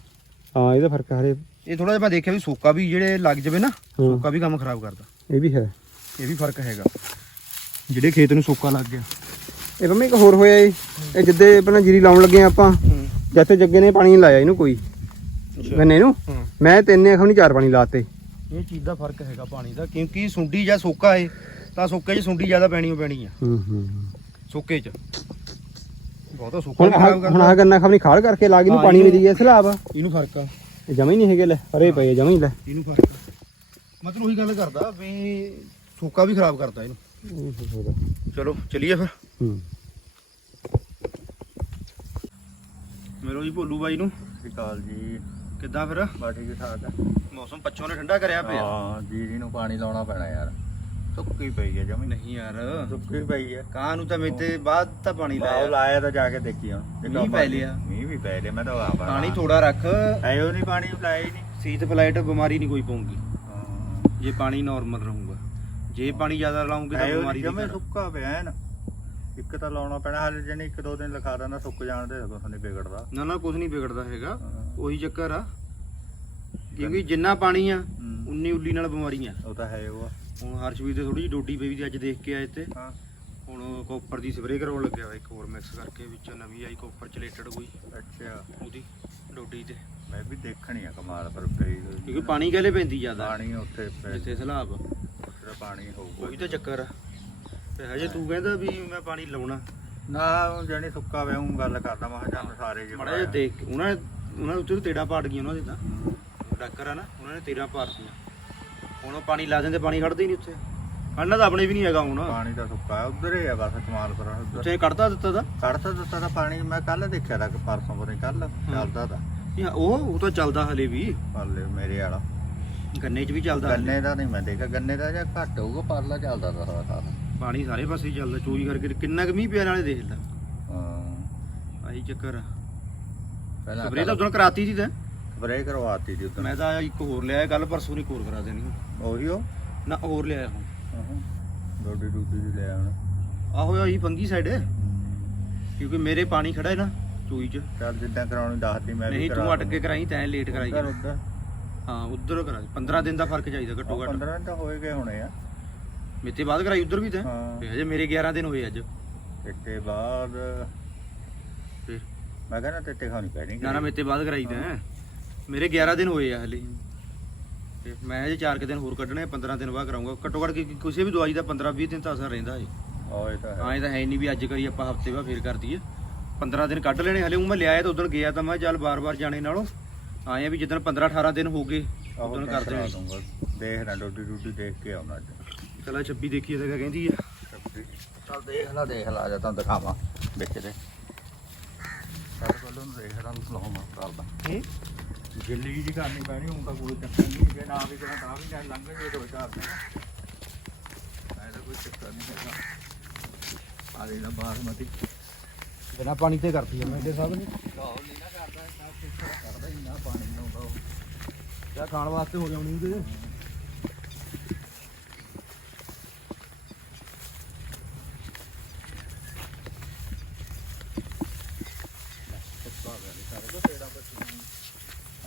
B: ਹਾਂ ਇਹਦਾ ਫ਼ਰਕ ਹਰੇ।
A: ਇਹ ਥੋੜਾ ਜਿਹਾ ਮੈਂ ਦੇਖਿਆ ਵੀ ਸੋਕਾ ਵੀ ਜਿਹੜੇ ਲੱਗ ਜਾਵੇ ਨਾ ਸੋਕਾ ਵੀ ਕੰਮ ਖਰਾਬ ਕਰਦਾ।
B: ਇਹ ਵੀ ਹੈ।
A: ਇਹ ਵੀ ਫ਼ਰਕ ਹੈਗਾ। ਜਿਹੜੇ ਖੇਤ ਨੂੰ ਸੋਕਾ ਲੱਗ ਗਿਆ।
B: ਇਹ ਮੰਮੀ ਇੱਕ ਹੋਰ ਹੋਇਆ ਏ। ਇਹ ਜਿੱਦੇ ਆਪਣਾ ਜੀਰੀ ਲਾਉਣ ਲੱਗੇ ਆ ਆਪਾਂ ਜਿੱਥੇ ਜੱਗੇ ਨੇ ਪਾਣੀ ਲਾਇਆ ਇਹਨੂੰ ਕੋਈ। ਗੰਨੇ ਨੂੰ। ਮੈਂ ਤਿੰਨੇ ਖਵਣੀ ਚਾਰ ਪਾਣੀ ਲਾਤੇ।
A: ਇਹ ਚੀਜ਼ ਦਾ ਫ਼ਰਕ ਹੈਗਾ ਪਾਣੀ ਦਾ ਕਿਉਂਕਿ ਸੁੰਡੀ ਜਾਂ ਸੋਕਾ ਏ ਤਾਂ ਸੋਕੇ 'ਚ ਸੁੰਡੀ ਜ਼ਿਆਦਾ ਪੈਣੀ ਓ ਪੈਣੀ ਆ।
B: ਹੂੰ ਹੂੰ
A: ਸੋਕੇ 'ਚ। ਬਹੁਤਾ ਸੋਕਾ
B: ਹੁਣ ਆਹ ਹੁਣ ਆਹ ਗੰਨਾ ਖਵਣੀ ਖਾੜ ਕਰਕੇ ਲਾ ਗਈ ਨੂੰ ਪਾਣੀ ਮਿਲੀ ਗਿਆ ਸਲਾਬ ਆ।
A: ਇਹਨੂੰ ਫ਼ਰਕ ਆ।
B: ਇਹ ਜਮਾ ਹੀ ਨਹੀਂ ਹੈਗੇ ਲੈ ਹਰੇ ਪਏ ਜਮਾ ਹੀ ਲੈ।
A: ਇਹਨੂੰ ਫ਼ਰਕ ਆ। ਮਤਲਬ ਉਹੀ ਗੱਲ ਕਰਦਾ ਵੀ ਸੋਕਾ ਵੀ ਖਰਾਬ ਕਰਦਾ ਇਹਨੂੰ। ਚਲੋ ਚਲੀਏ ਫਿਰ।
B: ਹੂੰ।
A: ਮਿਲੋ ਜੀ ਭੋਲੂ ਬਾਈ ਨੂੰ।
E: ਵਿਕਾਲ ਜੀ।
A: ਕਿੱਦਾਂ ਫਿਰ?
E: ਬਾ ਠੀਕ ਠਾਕ ਆ।
A: ਮੌਸਮ ਪੱਛੋਂ ਨੇ ਠੰਡਾ ਕਰਿਆ ਪਿਆ।
E: ਹਾਂ ਜੀਰੀ ਨੂੰ ਪਾਣੀ ਲਾਉਣਾ ਪੈਣਾ ਯਾਰ। ਸੁੱਕੀ ਪਈ ਹੈ ਜਮੀ।
A: ਨਹੀਂ ਯਾਰ।
E: ਸੁੱਕੀ ਪਈ ਹੈ
A: ਕਾਂ ਨੂੰ ਤਾਂ ਮੇਤੇ ਬਾਅਦ ਤਾਂ ਪਾਣੀ ਲਾਇਆ।
E: ਲਾਇਆ ਤਾਂ ਜਾ ਕੇ ਦੇਖੀ ਹੁਣ।
A: ਮੀਂਹ ਪੈ ਲਿਆ।
E: ਮੀਂਹ ਵੀ ਪੈ ਲਿਆ ਮੈਂ ਤਾਂ ਆਪ
A: ਪਾਣੀ ਥੋੜਾ ਰੱਖ।
E: ਐਓ ਨਹੀਂ ਪਾਣੀ ਲਾਇਆ ਹੀ ਨਹੀਂ।
A: ਸੀਤ ਫਲਾਈਟ ਬਿਮਾਰੀ ਨਹੀਂ ਕੋਈ ਪਊਗੀ।
E: ਹਾਂ।
A: ਜੇ ਪਾਣੀ ਨਾਰਮਲ ਰਹੂਗਾ। ਜੇ ਪਾਣੀ ਜ਼ਿਆਦਾ ਲਾਉਂਗੇ ਤਾਂ
E: ਐਓ
A: ਬਿਮਾਰੀ ਦੀ
E: ਜਮੇ
A: ਘਰ।
E: ਸੁੱਕਾ ਪਿਆ ਐਨ। ਇੱਕ ਤਾਂ ਲਾਉਣਾ ਪੈਣਾ ਹਾਲੇ ਜਣੀ ਇੱਕ ਦੋ ਦਿਨ ਲਿਖਾ ਦਿੰਦਾ ਸੁੱਕ ਜਾਣ ਦੇ ਕੁਛ ਨਹੀਂ ਵਿਗੜਦਾ।
A: ਨਾ ਨਾ ਕੁਝ ਨਹੀਂ ਵਿਗੜਦਾ ਹੈਗਾ
E: ਹਾਂ।
A: ਉਹੀ ਚੱਕਰ ਆ। ਕਿਉਂਕਿ ਜਿੰਨਾ ਪਾਣੀ ਆ
E: ਹੂੰ।
A: ਉਨੀ ਉੱਲੀ ਨਾਲ ਬਿਮਾਰੀਆਂ।
E: ਉਹ ਤਾਂ ਹੈ ਉਹ। ਆ।
A: ਹੁਣ ਹਰਸ਼ਵੀਰ ਦੇ ਥੋੜੀ ਜਿਹੀ ਡੋਡੀ ਪਈ ਦੀ ਅੱਜ ਦੇਖ ਕੇ ਆਏ ਤੇ।
E: ਹਾਂ।
A: ਹੁਣ ਕੋਪਰ ਦੀ ਸਪਰੇਅ ਕਰਾਉਣ ਲੱਗਿਆ ਵਾ ਇੱਕ ਹੋਰ ਮਿਕਸ ਕਰਕੇ ਵਿੱਚ ਨਵੀਂ ਆਈ ਕੋਪਰ ਚਲੇਟਡ ਕੋਈ।
E: ਅੱਛਾ।
A: ਉਹਦੀ ਡੋਡੀ ਤੇ।
E: ਮੈਂ ਵੀ ਦੇਖਣੀ ਆ ਕਮਾਲ ਪਰ ਕਈ
A: ਕਿਉਂਕਿ ਪਾਣੀ ਕਹਿਲੇ ਪੈਂਦੀ ਜ਼ਿਆਦਾ।
E: ਪਾਣੀ ਉੱਥੇ ਪੈ-
A: ਜਿੱਥੇ ਸਲਾਬ।
E: ਉੱਥੇ ਪਾਣੀ ਹੋਊਗਾ
A: ਉਹੀ ਤਾਂ ਚੱਕਰ ਆ। ਤੇ ਹਜੇ ਤੂੰ ਕਹਿੰਦਾ ਵੀ ਮੈਂ ਪਾਣੀ ਲਾਉਣਾ।
E: ਨਾ ਜਣੀ ਸੁੱਕਾ ਵੇ ਉਹ ਗੱਲ ਕਰਦਾ ਮੈਂ ਕਿਹਾ ਚੱਲ ਸਾਰੇ ਜੀ
A: ਮੜਾ ਦੇਖ ਕੇ ਉਹਨਾਂ ਨੇ ਉਹਨਾਂ ਦੇ ਉੱਤੇ ਤਾਂ ਤੇੜਾ ਪਾੜ ਗਈਆਂ ਉਹਨਾਂ ਦੇ ਤਾਂ। ਡਾਕਰ ਆ ਨਾ ਉਹਨਾਂ ਨੇ ਤੇੜਾ ਪਾੜਤੀਆਂ ਹੁਣ ਉਹ ਪਾਣੀ ਲਾ ਦਿੰਦੇ ਪਾਣੀ ਖੜਦਾ ਹੀ ਨਹੀਂ ਉੱਥੇ। ਖੜਨਾ ਤਾਂ ਆਪਣੇ ਵੀ ਨਹੀਂ ਹੈਗਾ ਹੁਣ।
E: ਪਾਣੀ ਤਾਂ ਸੁੱਕਾ ਹੈ ਉਧਰ ਹੀ ਆ ਬਸ ਕਮਾਲਪੁਰ ਉੱਧਰ।
A: ਉੱਥੇ ਕੱਢਤਾ ਦਿੱਤਾ ਦਾ
E: ਕੱਢਤਾ ਦਿੱਤਾ ਤਾਂ ਪਾਣੀ ਮੈਂ ਕੱਲ ਦੇਖਿਆ ਤਾਂ ਪਰਸੋਂ ਪਤਾ ਕੱਲ ਚੱਲਦਾ ਤਾਂ।
A: ਇਹ ਉਹ ਉਹ ਤਾਂ ਚੱਲਦਾ ਹਲੇ ਵੀ।
E: ਪਰਲੇ ਮੇਰੇ ਵਾਲਾ।
A: ਗੰਨੇ 'ਚ ਵੀ ਚੱਲਦਾ ਹਲੇ।
E: ਗੰਨੇ ਦਾ ਨਹੀਂ ਮੈਂ ਦੇਖਿਆ ਗੰਨੇ ਦਾ ਜਾਂ ਘੱਟ ਹੋਊਗਾ ਪਰਲਾ ਚੱਲਦਾ ਤਾਂ ਸਾਰਾ ਸਾਰਾ।
A: ਪਾਣੀ ਸਾਰੇ ਪਾਸੇ ਹੀ ਚੱਲਦਾ ਚੋਰੀ ਕਰਕੇ ਕਿੰਨਾ ਕੁ ਮੀਂਹ ਪਿਆ ਨਾਲੇ ਦੇਖ ਲੈ।
E: ਹਾਂ।
A: ਆਹੀ ਚੱਕਰ ਆ।
E: ਪਹਿਲਾਂ
A: ਸਪਰੇਅ ਤਾਂ ਉਦੋਂ ਕਰਾਤੀ ਸੀ ਤਾਂ।
E: ਸਪਰੇਅ ਕਰਵਾਤੀ ਜੀ ਉਦੋਂ
A: ਮੈਂ ਤਾਂ ਇੱਕ ਹੋਰ ਲਿਆ ਕੱਲ ਪਰਸੋਂ ਨਹੀਂ ਹੋਰ ਕਰਾ ਦੇਣੀ।
E: ਉਹੀ ਉਹ?
A: ਨਾ ਹੋਰ ਲਿਆ ਹੁਣ।
E: ਡੋਡੀ ਡੂਡੀ ਦੀ ਲੈ ਆਉਣਾ
A: ਆਹੋ ਆਹੀ ਫੰਗੀ ਸਾਈਡ ਕਿਉਂਕਿ ਮੇਰੇ ਪਾਣੀ ਖੜਾ ਹੈ ਨਾ ਚੂਈ ਚ।
E: ਚੱਲ ਜਿੱਦਾਂ ਕਰਾਉਣੀ ਦੱਸਦੀ ਮੈਂ
A: ਨਹੀਂ
E: ਕਰਾ
A: ਤੂੰ ਅਟਕ ਕਰਾਈ ਤੈਂ ਲੇਟ ਕਰਾਈ ਹਾਂ ਉਧਰ ਕਰਾਈ 15 ਦਿਨ ਦਾ ਫ਼ਰਕ ਚਾਹੀਦਾ ਘੱਟੋ ਘੱਟ।
E: 15 ਤਾਂ ਹੋਏ ਗਏ ਹੋਣੇ ਆ।
A: ਮੇਤੇ ਬਾਅਦ ਕਰਾਈ ਉਧਰ ਵੀ ਤੈਂ।
E: ਹਾਂ।
A: ਤੇ ਹਜੇ ਮੇਰੇ 11 ਦਿਨ ਹੋਏ ਅੱਜ।
E: ਇੱਥੇ ਬਾਅਦ
A: ਫਿਰ
E: ਮੈਂ ਕਹਿੰਦਾ ਤੇ ਖਾਣੀ ਪੈਣੀ
A: ਨਾ ਨਾ ਮੇਤੇ ਬਾਅਦ ਕਰਾਈ ਤੈਂ। ਮੇਰੇ 11 ਦਿਨ ਹੋਏ ਆ ਹਲੇ। ਤੇ ਮੈਂ ਹਜੇ 4 ਦਿਨ ਹੋਰ ਕੱਢਣੇ ਆ, 15 ਦਿਨ ਬਾਅਦ ਕਰਾਉਂਗਾ ਘੱਟੋ ਘੱਟ ਕਿ- ਕਿ- ਕਿਸੇ ਵੀ ਦਵਾਈ ਦਾ 15 20 ਦਿਨ ਤਾਂ ਅਸਰ ਰਹਿੰਦਾ ਏ।
E: ਉਹ ਇਹ ਤਾਂ ਹੈ।
A: ਤਾਂ ਹੈ ਨਹੀਂ ਵੀ ਅੱਜ ਕਰੀ ਆਪਾਂ ਹਫ਼ਤੇ ਬਾਅਦ ਫੇਰ ਕਰ ਦਈਏ। 15 ਦਿਨ ਕੱਢ ਲੈਣੇ ਹਲੇ ਉਹ ਮੈਂ ਲਿਆਇਆ ਤਾਂ ਉਦੋਂ ਗਿਆ ਤਾਂ ਮੈਂ ਚੱਲ ਬਾਰ-ਬਾਰ ਜਾਣੇ ਨਾਲੋਂ। ਆਏ ਆ ਵੀ ਜਿੱਦਣ 15 18 ਦਿਨ ਹੋ ਗਏ
E: ਆਹੋ
A: ਉਦੋਂ ਕਰ ਦੇਣੇ।
E: ਦੂੰਗਾ ਦੇਖਣਾ ਡੋਡੀ ਡੂਡੀ ਦੇਖ ਕੇ ਆਉਣਾ ਅੱਜ।
A: ਚਲਾ 26 ਦੇਖੀਏ ਤਾਂ ਕਿਆ ਕਹਿੰਦੀ ਆ।
E: ਚੱਲ ਦੇਖ ਲਾ ਦੇਖ ਲਾ ਜਾ ਤੁਹਾਨੂੰ ਦਿਖਾਵਾਂ। ਵਿੱਚ ਦੇ। ਕੋਲੋਂ ਨੂੰ ਦੇਖ ਲਾਂ ਲਾਉਣਾ ਕਰਦਾ
A: ਹੂੰ
E: ਗਿੱਲੀ ਜੀ ਕਰਨੀ ਪੈਣੀ ਹੁਣ ਤਾਂ ਕੋਈ ਚੱਕਰ ਨਹੀਂ ਜੇ ਨਾ ਵੀ ਕਰਾਂ ਤਾਂ ਵੀ ਜਾਂ ਲੰਘ ਜੇ ਦੋ ਚਾਰ ਦਿਨ। ਐਦਾ ਕੋਈ ਚੱਕਰ ਨਹੀਂ ਹੈਗਾ। ਆ ਦੇ ਨਾ ਬਾਸਮਤੀ।
A: ਬਿਨਾ ਪਾਣੀ ਤੇ ਕਰਦੀ ਆ ਮੈਂ ਇਹਦੇ ਸਭ ਨੇ।
E: ਲਾਹੌਰ ਨਹੀਂ ਨਾ ਕਰਦਾ ਸਭ ਕੁਝ ਕਰਦਾ ਹੀ ਨਾ ਪਾਣੀ ਨੂੰ ਉਹ।
A: ਜਾਂ ਖਾਣ ਵਾਸਤੇ ਹੋ ਜਾਣੀ ਉਹਦੇ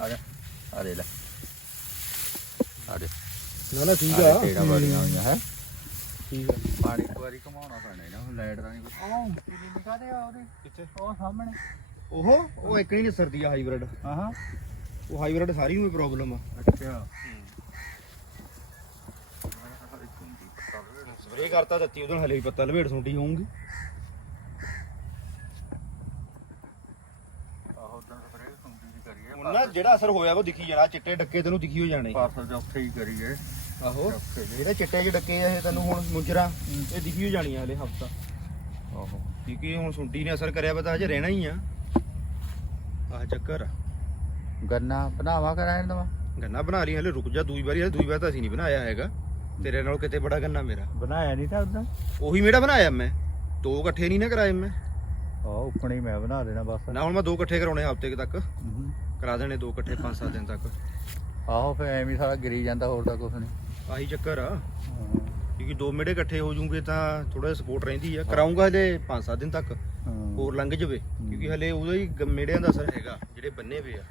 E: ਆ ਜਾ ਆ ਦੇ ਲੈ। ਆ ਦੇ
A: ਨਾ ਨਾ ਠੀਕ
E: ਆ। ਤੇਰਾ ਬੜੀਆਂ ਹੋਈਆਂ ਹੈ?
A: ਠੀਕ ਆ।
E: ਪਾਣੀ ਇੱਕ ਵਾਰੀ ਘਮਾਉਣਾ ਪੈਣਾ ਇਹਨਾਂ ਨੂੰ ਲਾਈਟ ਦਾ ਨਹੀਂ ਕੁਝ ਆਹ ਪੀਲੀ ਨਿਕਾਦੇ ਆ ਉਹਦੇ। ਕਿੱਥੇ? ਉਹ ਸਾਹਮਣੇ।
A: ਉਹ ਉਹ ਇੱਕ ਨਹੀਂ ਸਰਦੀ ਆ ਹਾਈਬ੍ਰਿਡ।
E: ਆਹਾਂ।
A: ਉਹ ਹਾਈਬ੍ਰਿਡ ਸਾਰੀ ਨੂੰ ਪ੍ਰੋਬਲਮ ਆ।
E: ਅੱਛਾ।
A: ਸਪਰੇ ਕਰਤਾ ਦਿੱਤੀ ਉਦੋਂ ਹਲੇ ਵੀ ਪੱਤਾ ਲਵੇੜ ਸੁੰਡੀ ਹੋਊਗੀ
E: ਆਹੋ ਤਾਂ ਸਪਰੇ ਸੁਣਦੀ ਜੀ ਕਰੀਏ
A: ਹੁਣ ਨਾ ਜਿਹੜਾ ਅਸਰ ਹੋਇਆ ਉਹ ਦਿਖੀ ਜਾਣਾ ਚਿੱਟੇ ਡੱਕੇ ਤੈਨੂੰ ਦਿਖੀ ਹੋ ਜਾਣੇ।
E: ਪਾਸਲ ਚੌਥੇ ਹੀ ਕਰੀਏ।
A: ਆਹੋ। ਜਿਹੜੇ ਚਿੱਟੇ ਜਿਹੇ ਡੱਕੇ ਆ ਇਹ ਤੈਨੂੰ ਹੁਣ ਮੁੰਜਰਾ ਇਹ ਦਿਖੀ ਹੋ ਜਾਣੀਆਂ ਹਲੇ ਹਫਤਾ।
E: ਆਹੋ।
A: ਕਿਉਂਕਿ ਹੁਣ ਸੁੰਡੀ ਨੇ ਅਸਰ ਕਰਿਆ ਵਾ ਤਾਂ ਹਜੇ ਰਹਿਣਾ ਹੀ ਆ। ਆਹ ਚੱਕਰ ਆ।
E: ਗੰਨਾ ਬਣਾਵਾ ਕਰਾਂ ਦਵਾ
A: ਗੰਨਾ ਬਣਾ ਲਈ ਹਲੇ ਰੁਕ ਜਾ ਦੂਈ ਵਾਰੀ ਹਲੇ ਦੂਈ ਵਾਰ ਤਾਂ ਅਸੀਂ ਨਹੀਂ ਬਣਾਇਆ ਹੈਗਾ। ਤੇਰੇ ਨਾਲ ਕਿਤੇ ਬੜਾ ਗੰਨਾ ਮੇਰਾ।
E: ਬਣਾਇਆ ਨਹੀਂ ਤਾਂ ਉਦਾਂ।
A: ਉਹੀ ਮੇਰਾ ਬਣਾਇਆ ਮੈਂ। ਦੋ ਇਕੱਠੇ ਨਹੀਂ ਨਾ ਕਰਾਏ ਮੈਂ।
E: ਆਹ ਉੱਪਣੀ ਮੈਂ ਬਣਾ ਦੇਣਾ ਬਸ।
A: ਨਾ ਹੁਣ ਮੈਂ ਦੋ ਇਕੱਠੇ ਕਰਾਉਣੇ ਹਫ਼ਤੇ ਤੱਕ। ਕਰਾ ਦੇਣੇ ਦੋ ਇਕੱਠੇ 5-7 ਦਿਨ ਤੱਕ।
E: ਆਹੋ ਫੇ ਐਵੇਂ ਹੀ ਸਾਰਾ ਗਿਰੀ ਜਾਂਦਾ ਹੋਰ ਤਾਂ ਕੁਝ ਨਹੀਂ।
A: ਆਹੀ ਚੱਕਰ ਆ। ਕਿਉਂਕਿ ਦੋ ਮੇੜੇ ਇਕੱਠੇ ਹੋ ਜੂਗੇ ਤਾਂ ਥੋੜਾ ਜਿਹਾ ਸਪੋਰਟ ਰਹਿੰਦੀ ਆ। ਕਰਾਉਂਗਾ ਹਲੇ 5-7 ਦਿਨ ਤੱਕ ਹੋਰ ਲੰਘ ਜਵੇ। ਕਿਉਂਕਿ ਹਲੇ ਉਹਦਾ ਹੀ ਗ- ਮੇੜਿਆਂ ਦਾ ਅਸਰ ਹੈਗਾ ਜਿਹੜੇ ਬੰਨੇ ਵੇ ਆ।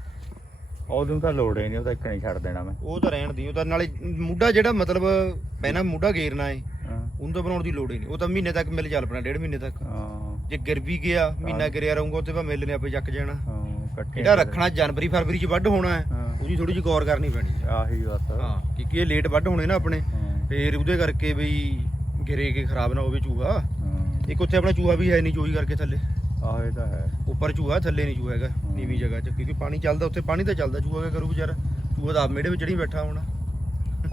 E: ਉਹਨੂੰ ਤਾਂ ਲੋੜ ਹੀ ਨਹੀਂ ਉਹ ਤਾਂ ਇੱਕ ਨਹੀਂ ਛੱਡ ਦੇਣਾ ਮੈਂ।
A: ਉਹ ਤਾਂ ਰਹਿਣ ਦੀ ਉਹ ਤਾਂ ਨਾਲੇ ਮੁੱਢਾ ਜਿਹੜਾ ਮਤਲਬ ਪਹਿਲਾਂ ਮੁੱਢਾ ਗੇਰਨਾ ਏ
E: ਹਾਂ।
A: ਉਹਨੂੰ ਤਾਂ ਬਣਾਉਣ ਦੀ ਲੋੜ ਹੀ ਨਹੀਂ। ਉਹ ਤਾਂ ਮਹੀਨੇ ਤੱਕ ਮਿਲ ਚੱਲ ਪੈਣਾ ਡੇਢ ਮਹੀਨੇ ਤੱਕ।
E: ਹਾਂ।
A: ਜੇ ਗਿਰ ਵੀ ਗਿਆ ਮਹੀਨਾ ਗਿਰਿਆ ਰਹੂੰਗਾ ਉੱਤੇ ਤਾਂ ਮਿਲ ਨੇ ਆਪੇ ਚੱਕ ਜਾਣਾ।
E: ਹਾਂ। ਇਕੱਠੇ
A: ਜਿਹੜਾ ਰੱਖਣਾ ਜਨਵਰੀ ਫਰਵਰੀ ਚ ਵੱਢ ਹੋਣਾ ਹੈ
E: ਹਾਂ।
A: ਉਹਦੀ ਥੋੜੀ ਜਿਹੀ ਗੌਰ ਕਰਨੀ ਪੈਣੀ ਹੈ।
E: ਆਹੀ ਬਸ
A: ਹਾਂ ਕਿਉਂਕਿ ਇਹ ਲੇਟ ਵੱਢ ਹੋਣੇ ਨਾ ਆਪਣੇ
E: ਹਾਂ।
A: ਫੇਰ ਉਹਦੇ ਕਰਕੇ ਬਈ ਗਿਰੇ ਕੇ ਖਰਾਬ ਨਾ ਹੋਵੇ ਚੂਹਾ।
E: ਹਾਂ।
A: ਇੱਕ ਉੱਥੇ ਆਪਣਾ ਚੂਹਾ ਵੀ ਹੈ ਨਹੀਂ ਚੋਰੀ ਕਰਕੇ ਥੱਲੇ।
E: ਆਹੋ ਇਹ ਤਾਂ ਹੈ।
A: ਉੱਪਰ ਚੂਹਾ ਥੱਲੇ ਨਹੀਂ ਚੂਹਾ ਹੈਗਾ ਨੀਵੀਂ ਜਗ੍ਹਾ 'ਚ ਕਿਉਂਕਿ ਪਾਣੀ ਚੱਲਦਾ ਉੱਥੇ ਪਾਣੀ ਤਾਂ ਚੱਲਦਾ ਚੂਹਾ ਕਿਆ ਕਰੂ ਵਿਚਾਰਾ? ਚੂਹਾ ਤਾਂ ਆਪ ਮੇੜੇ ਵਿੱਚ ਚੜੀ ਬੈਠਾ ਹੋਣਾ।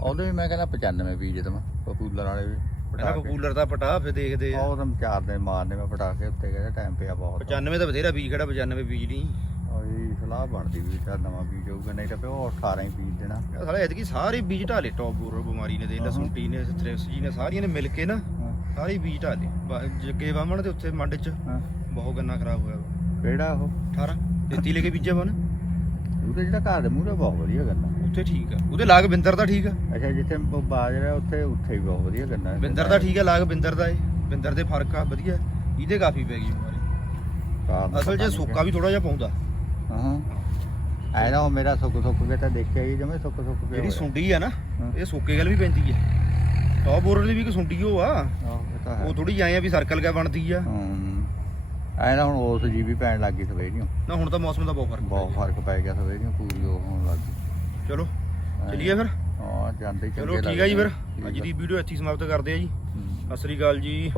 E: ਉਹਦੇ ਵੀ ਮੈਂ ਕਹਿੰਦਾ 95 ਬੀਜ ਦਵਾਂ ਪਪੂਲਰ ਵਾਲੇ ਵੀ
A: ਪਹਿਲਾਂ ਕੂਲਰ ਦਾ ਪਟਾ ਫੇ ਦੇਖਦੇ ਆ।
E: ਉਹ ਤਾਂ ਚਾਰ ਦਿਨ ਮਾਰਨੇ ਮੈਂ ਪਟਾ ਕੇ ਉੱਤੇ ਕਹਿੰਦਾ ਟਾਈਮ ਪਿਆ ਬਹੁਤ।
A: 95 ਤਾਂ ਬਥੇਰਾ ਬੀਜ ਖੜਾ 95 ਬੀਜ ਨਹੀਂ
E: ਸਲਾਹ ਬਣਦੀ ਵੀ ਚੱਲ ਨਵਾਂ ਬੀਜ ਹੋਊਗਾ ਨਹੀਂ ਤਾਂ ਪਿਓ 18 ਹੀ ਬੀਜ ਦੇਣਾ।
A: ਸਾਲਾ ਐਤਕੀ ਸਾਰੇ ਬੀਜ ਢਾਲੇ ਟੌਪ ਬੋਰਰ ਬਿਮਾਰੀ ਨੇ ਦੇ ਲਸੁੰਟੀ ਨੇ ਥ੍ਰਿਪਸ ਜੀ ਨੇ ਸਾਰੀਆਂ ਨੇ ਮਿਲ ਕੇ ਨਾ। ਸਾਰੇ ਬੀਜ ਢਾਲੇ। ਜੱਗੇ ਵਾਮਣ ਦੇ ਉੱਥੇ ਮੰਡ 'ਚ। ਬਹੁਤ ਗੰਨਾ ਖਰਾਬ ਹੋਇਆ।
E: ਕਿਹੜਾ ਉਹ?
A: 18 33 ਲੈ ਕੇ ਬੀਜਿਆ ਨਾ।
E: ਉਹਦੇ ਜਿਹੜਾ ਘਰ ਦੇ ਮੂਹਰੇ ਬਹੁਤ ਵਧੀਆ ਗੰਨਾ।
A: ਉੱਥੇ ਠੀਕ ਆ। ਉਹਦੇ ਲਾਗ ਬਿੰਦਰ ਦਾ ਠੀਕ ਆ।
E: ਅੱਛਾ ਜਿੱਥੇ ਬਾਜਰਾ ਉੱਥੇ ਉੱਥੇ ਹੀ ਬਹੁਤ ਵਧੀਆ ਗੰਨਾ।
A: ਬਿੰਦਰ ਦਾ ਠੀਕ ਆ ਲਾਗ ਬਿੰਦਰ ਦਾ ਏ। ਬਿੰਦਰ ਦੇ ਫ਼ਰਕ ਆ ਵਧੀਆ। ਇਹਦੇ ਕਾਫੀ ਪੈ ਗਈ ਬਿਮਾਰੀ। ਅਸਲ 'ਚ ਸੁੱਕਾ ਵੀ ਥੋੜਾ ਜਿਹਾ ਪਾਉਂਦਾ।
E: ਹਾਂ। ਐ ਨਾ ਉਹ ਮੇਰਾ ਸੁੱਕ ਸੁੱਕ ਕੇ ਤਾਂ ਦੇਖਿਆ ਹੀ ਜਮੇ ਸੁੱਕ ਸੁੱਕ ਕੇ
A: ਜਿਹੜੀ। ਸੁੰਡੀ ਆ ਨਾ
E: ਹਾਂ।
A: ਇਹ ਸੁੱਕੇ ਗੱਲ ਵੀ ਪੈਂਦੀ ਆ। ਟੌਪ ਬੋਰਰ ਵੀ ਇੱਕ ਸੁੰਡੀ ਉਹ ਆ।
E: ਆਹੋ, ਇਹ ਤਾਂ ਹੈ।
A: ਉਹ ਥੋੜੀ ਆਏ ਆ ਵੀ ਸਰਕਲ ਕਿਆ ਬਣਦੀ ਆ।
E: ਹੂੰ। ਐ ਨਾ ਹੁਣ ਉਸ ਜੀ ਵੀ ਪੈਣ ਲੱਗ ਗਈ ਸਵੇਰੀਓ।
A: ਨਾ ਹੁਣ ਤਾਂ ਮੌਸਮ ਦਾ ਬਹੁਤ ਫ਼ਰਕ ਪੈ
E: ਬਹੁਤ
A: ਗਿਆ।
E: ਫ਼ਰਕ ਪੈ ਗਿਆ ਸਵੇਰੀਓ ਪੂਰੀ ਉਹ ਹੋਣ ਲੱਗ ਗਈ।
A: ਚਲੋ ਚਲਿਏ ਫਿਰ।
E: ਹਾਂ ਜਾਂਦੇ
A: ਚਲੋ ਠੀਕ ਆ ਜੀ ਫਿਰ। ਅੱਜ ਦੀ ਵੀਡੀਓ ਇੱਥੇ ਹੀ ਸਮਾਪਤ ਕਰਦੇ ਆ ਜੀ। ਸਤਿ ਸ੍ਰੀ ਅਕਾਲ ਜੀ।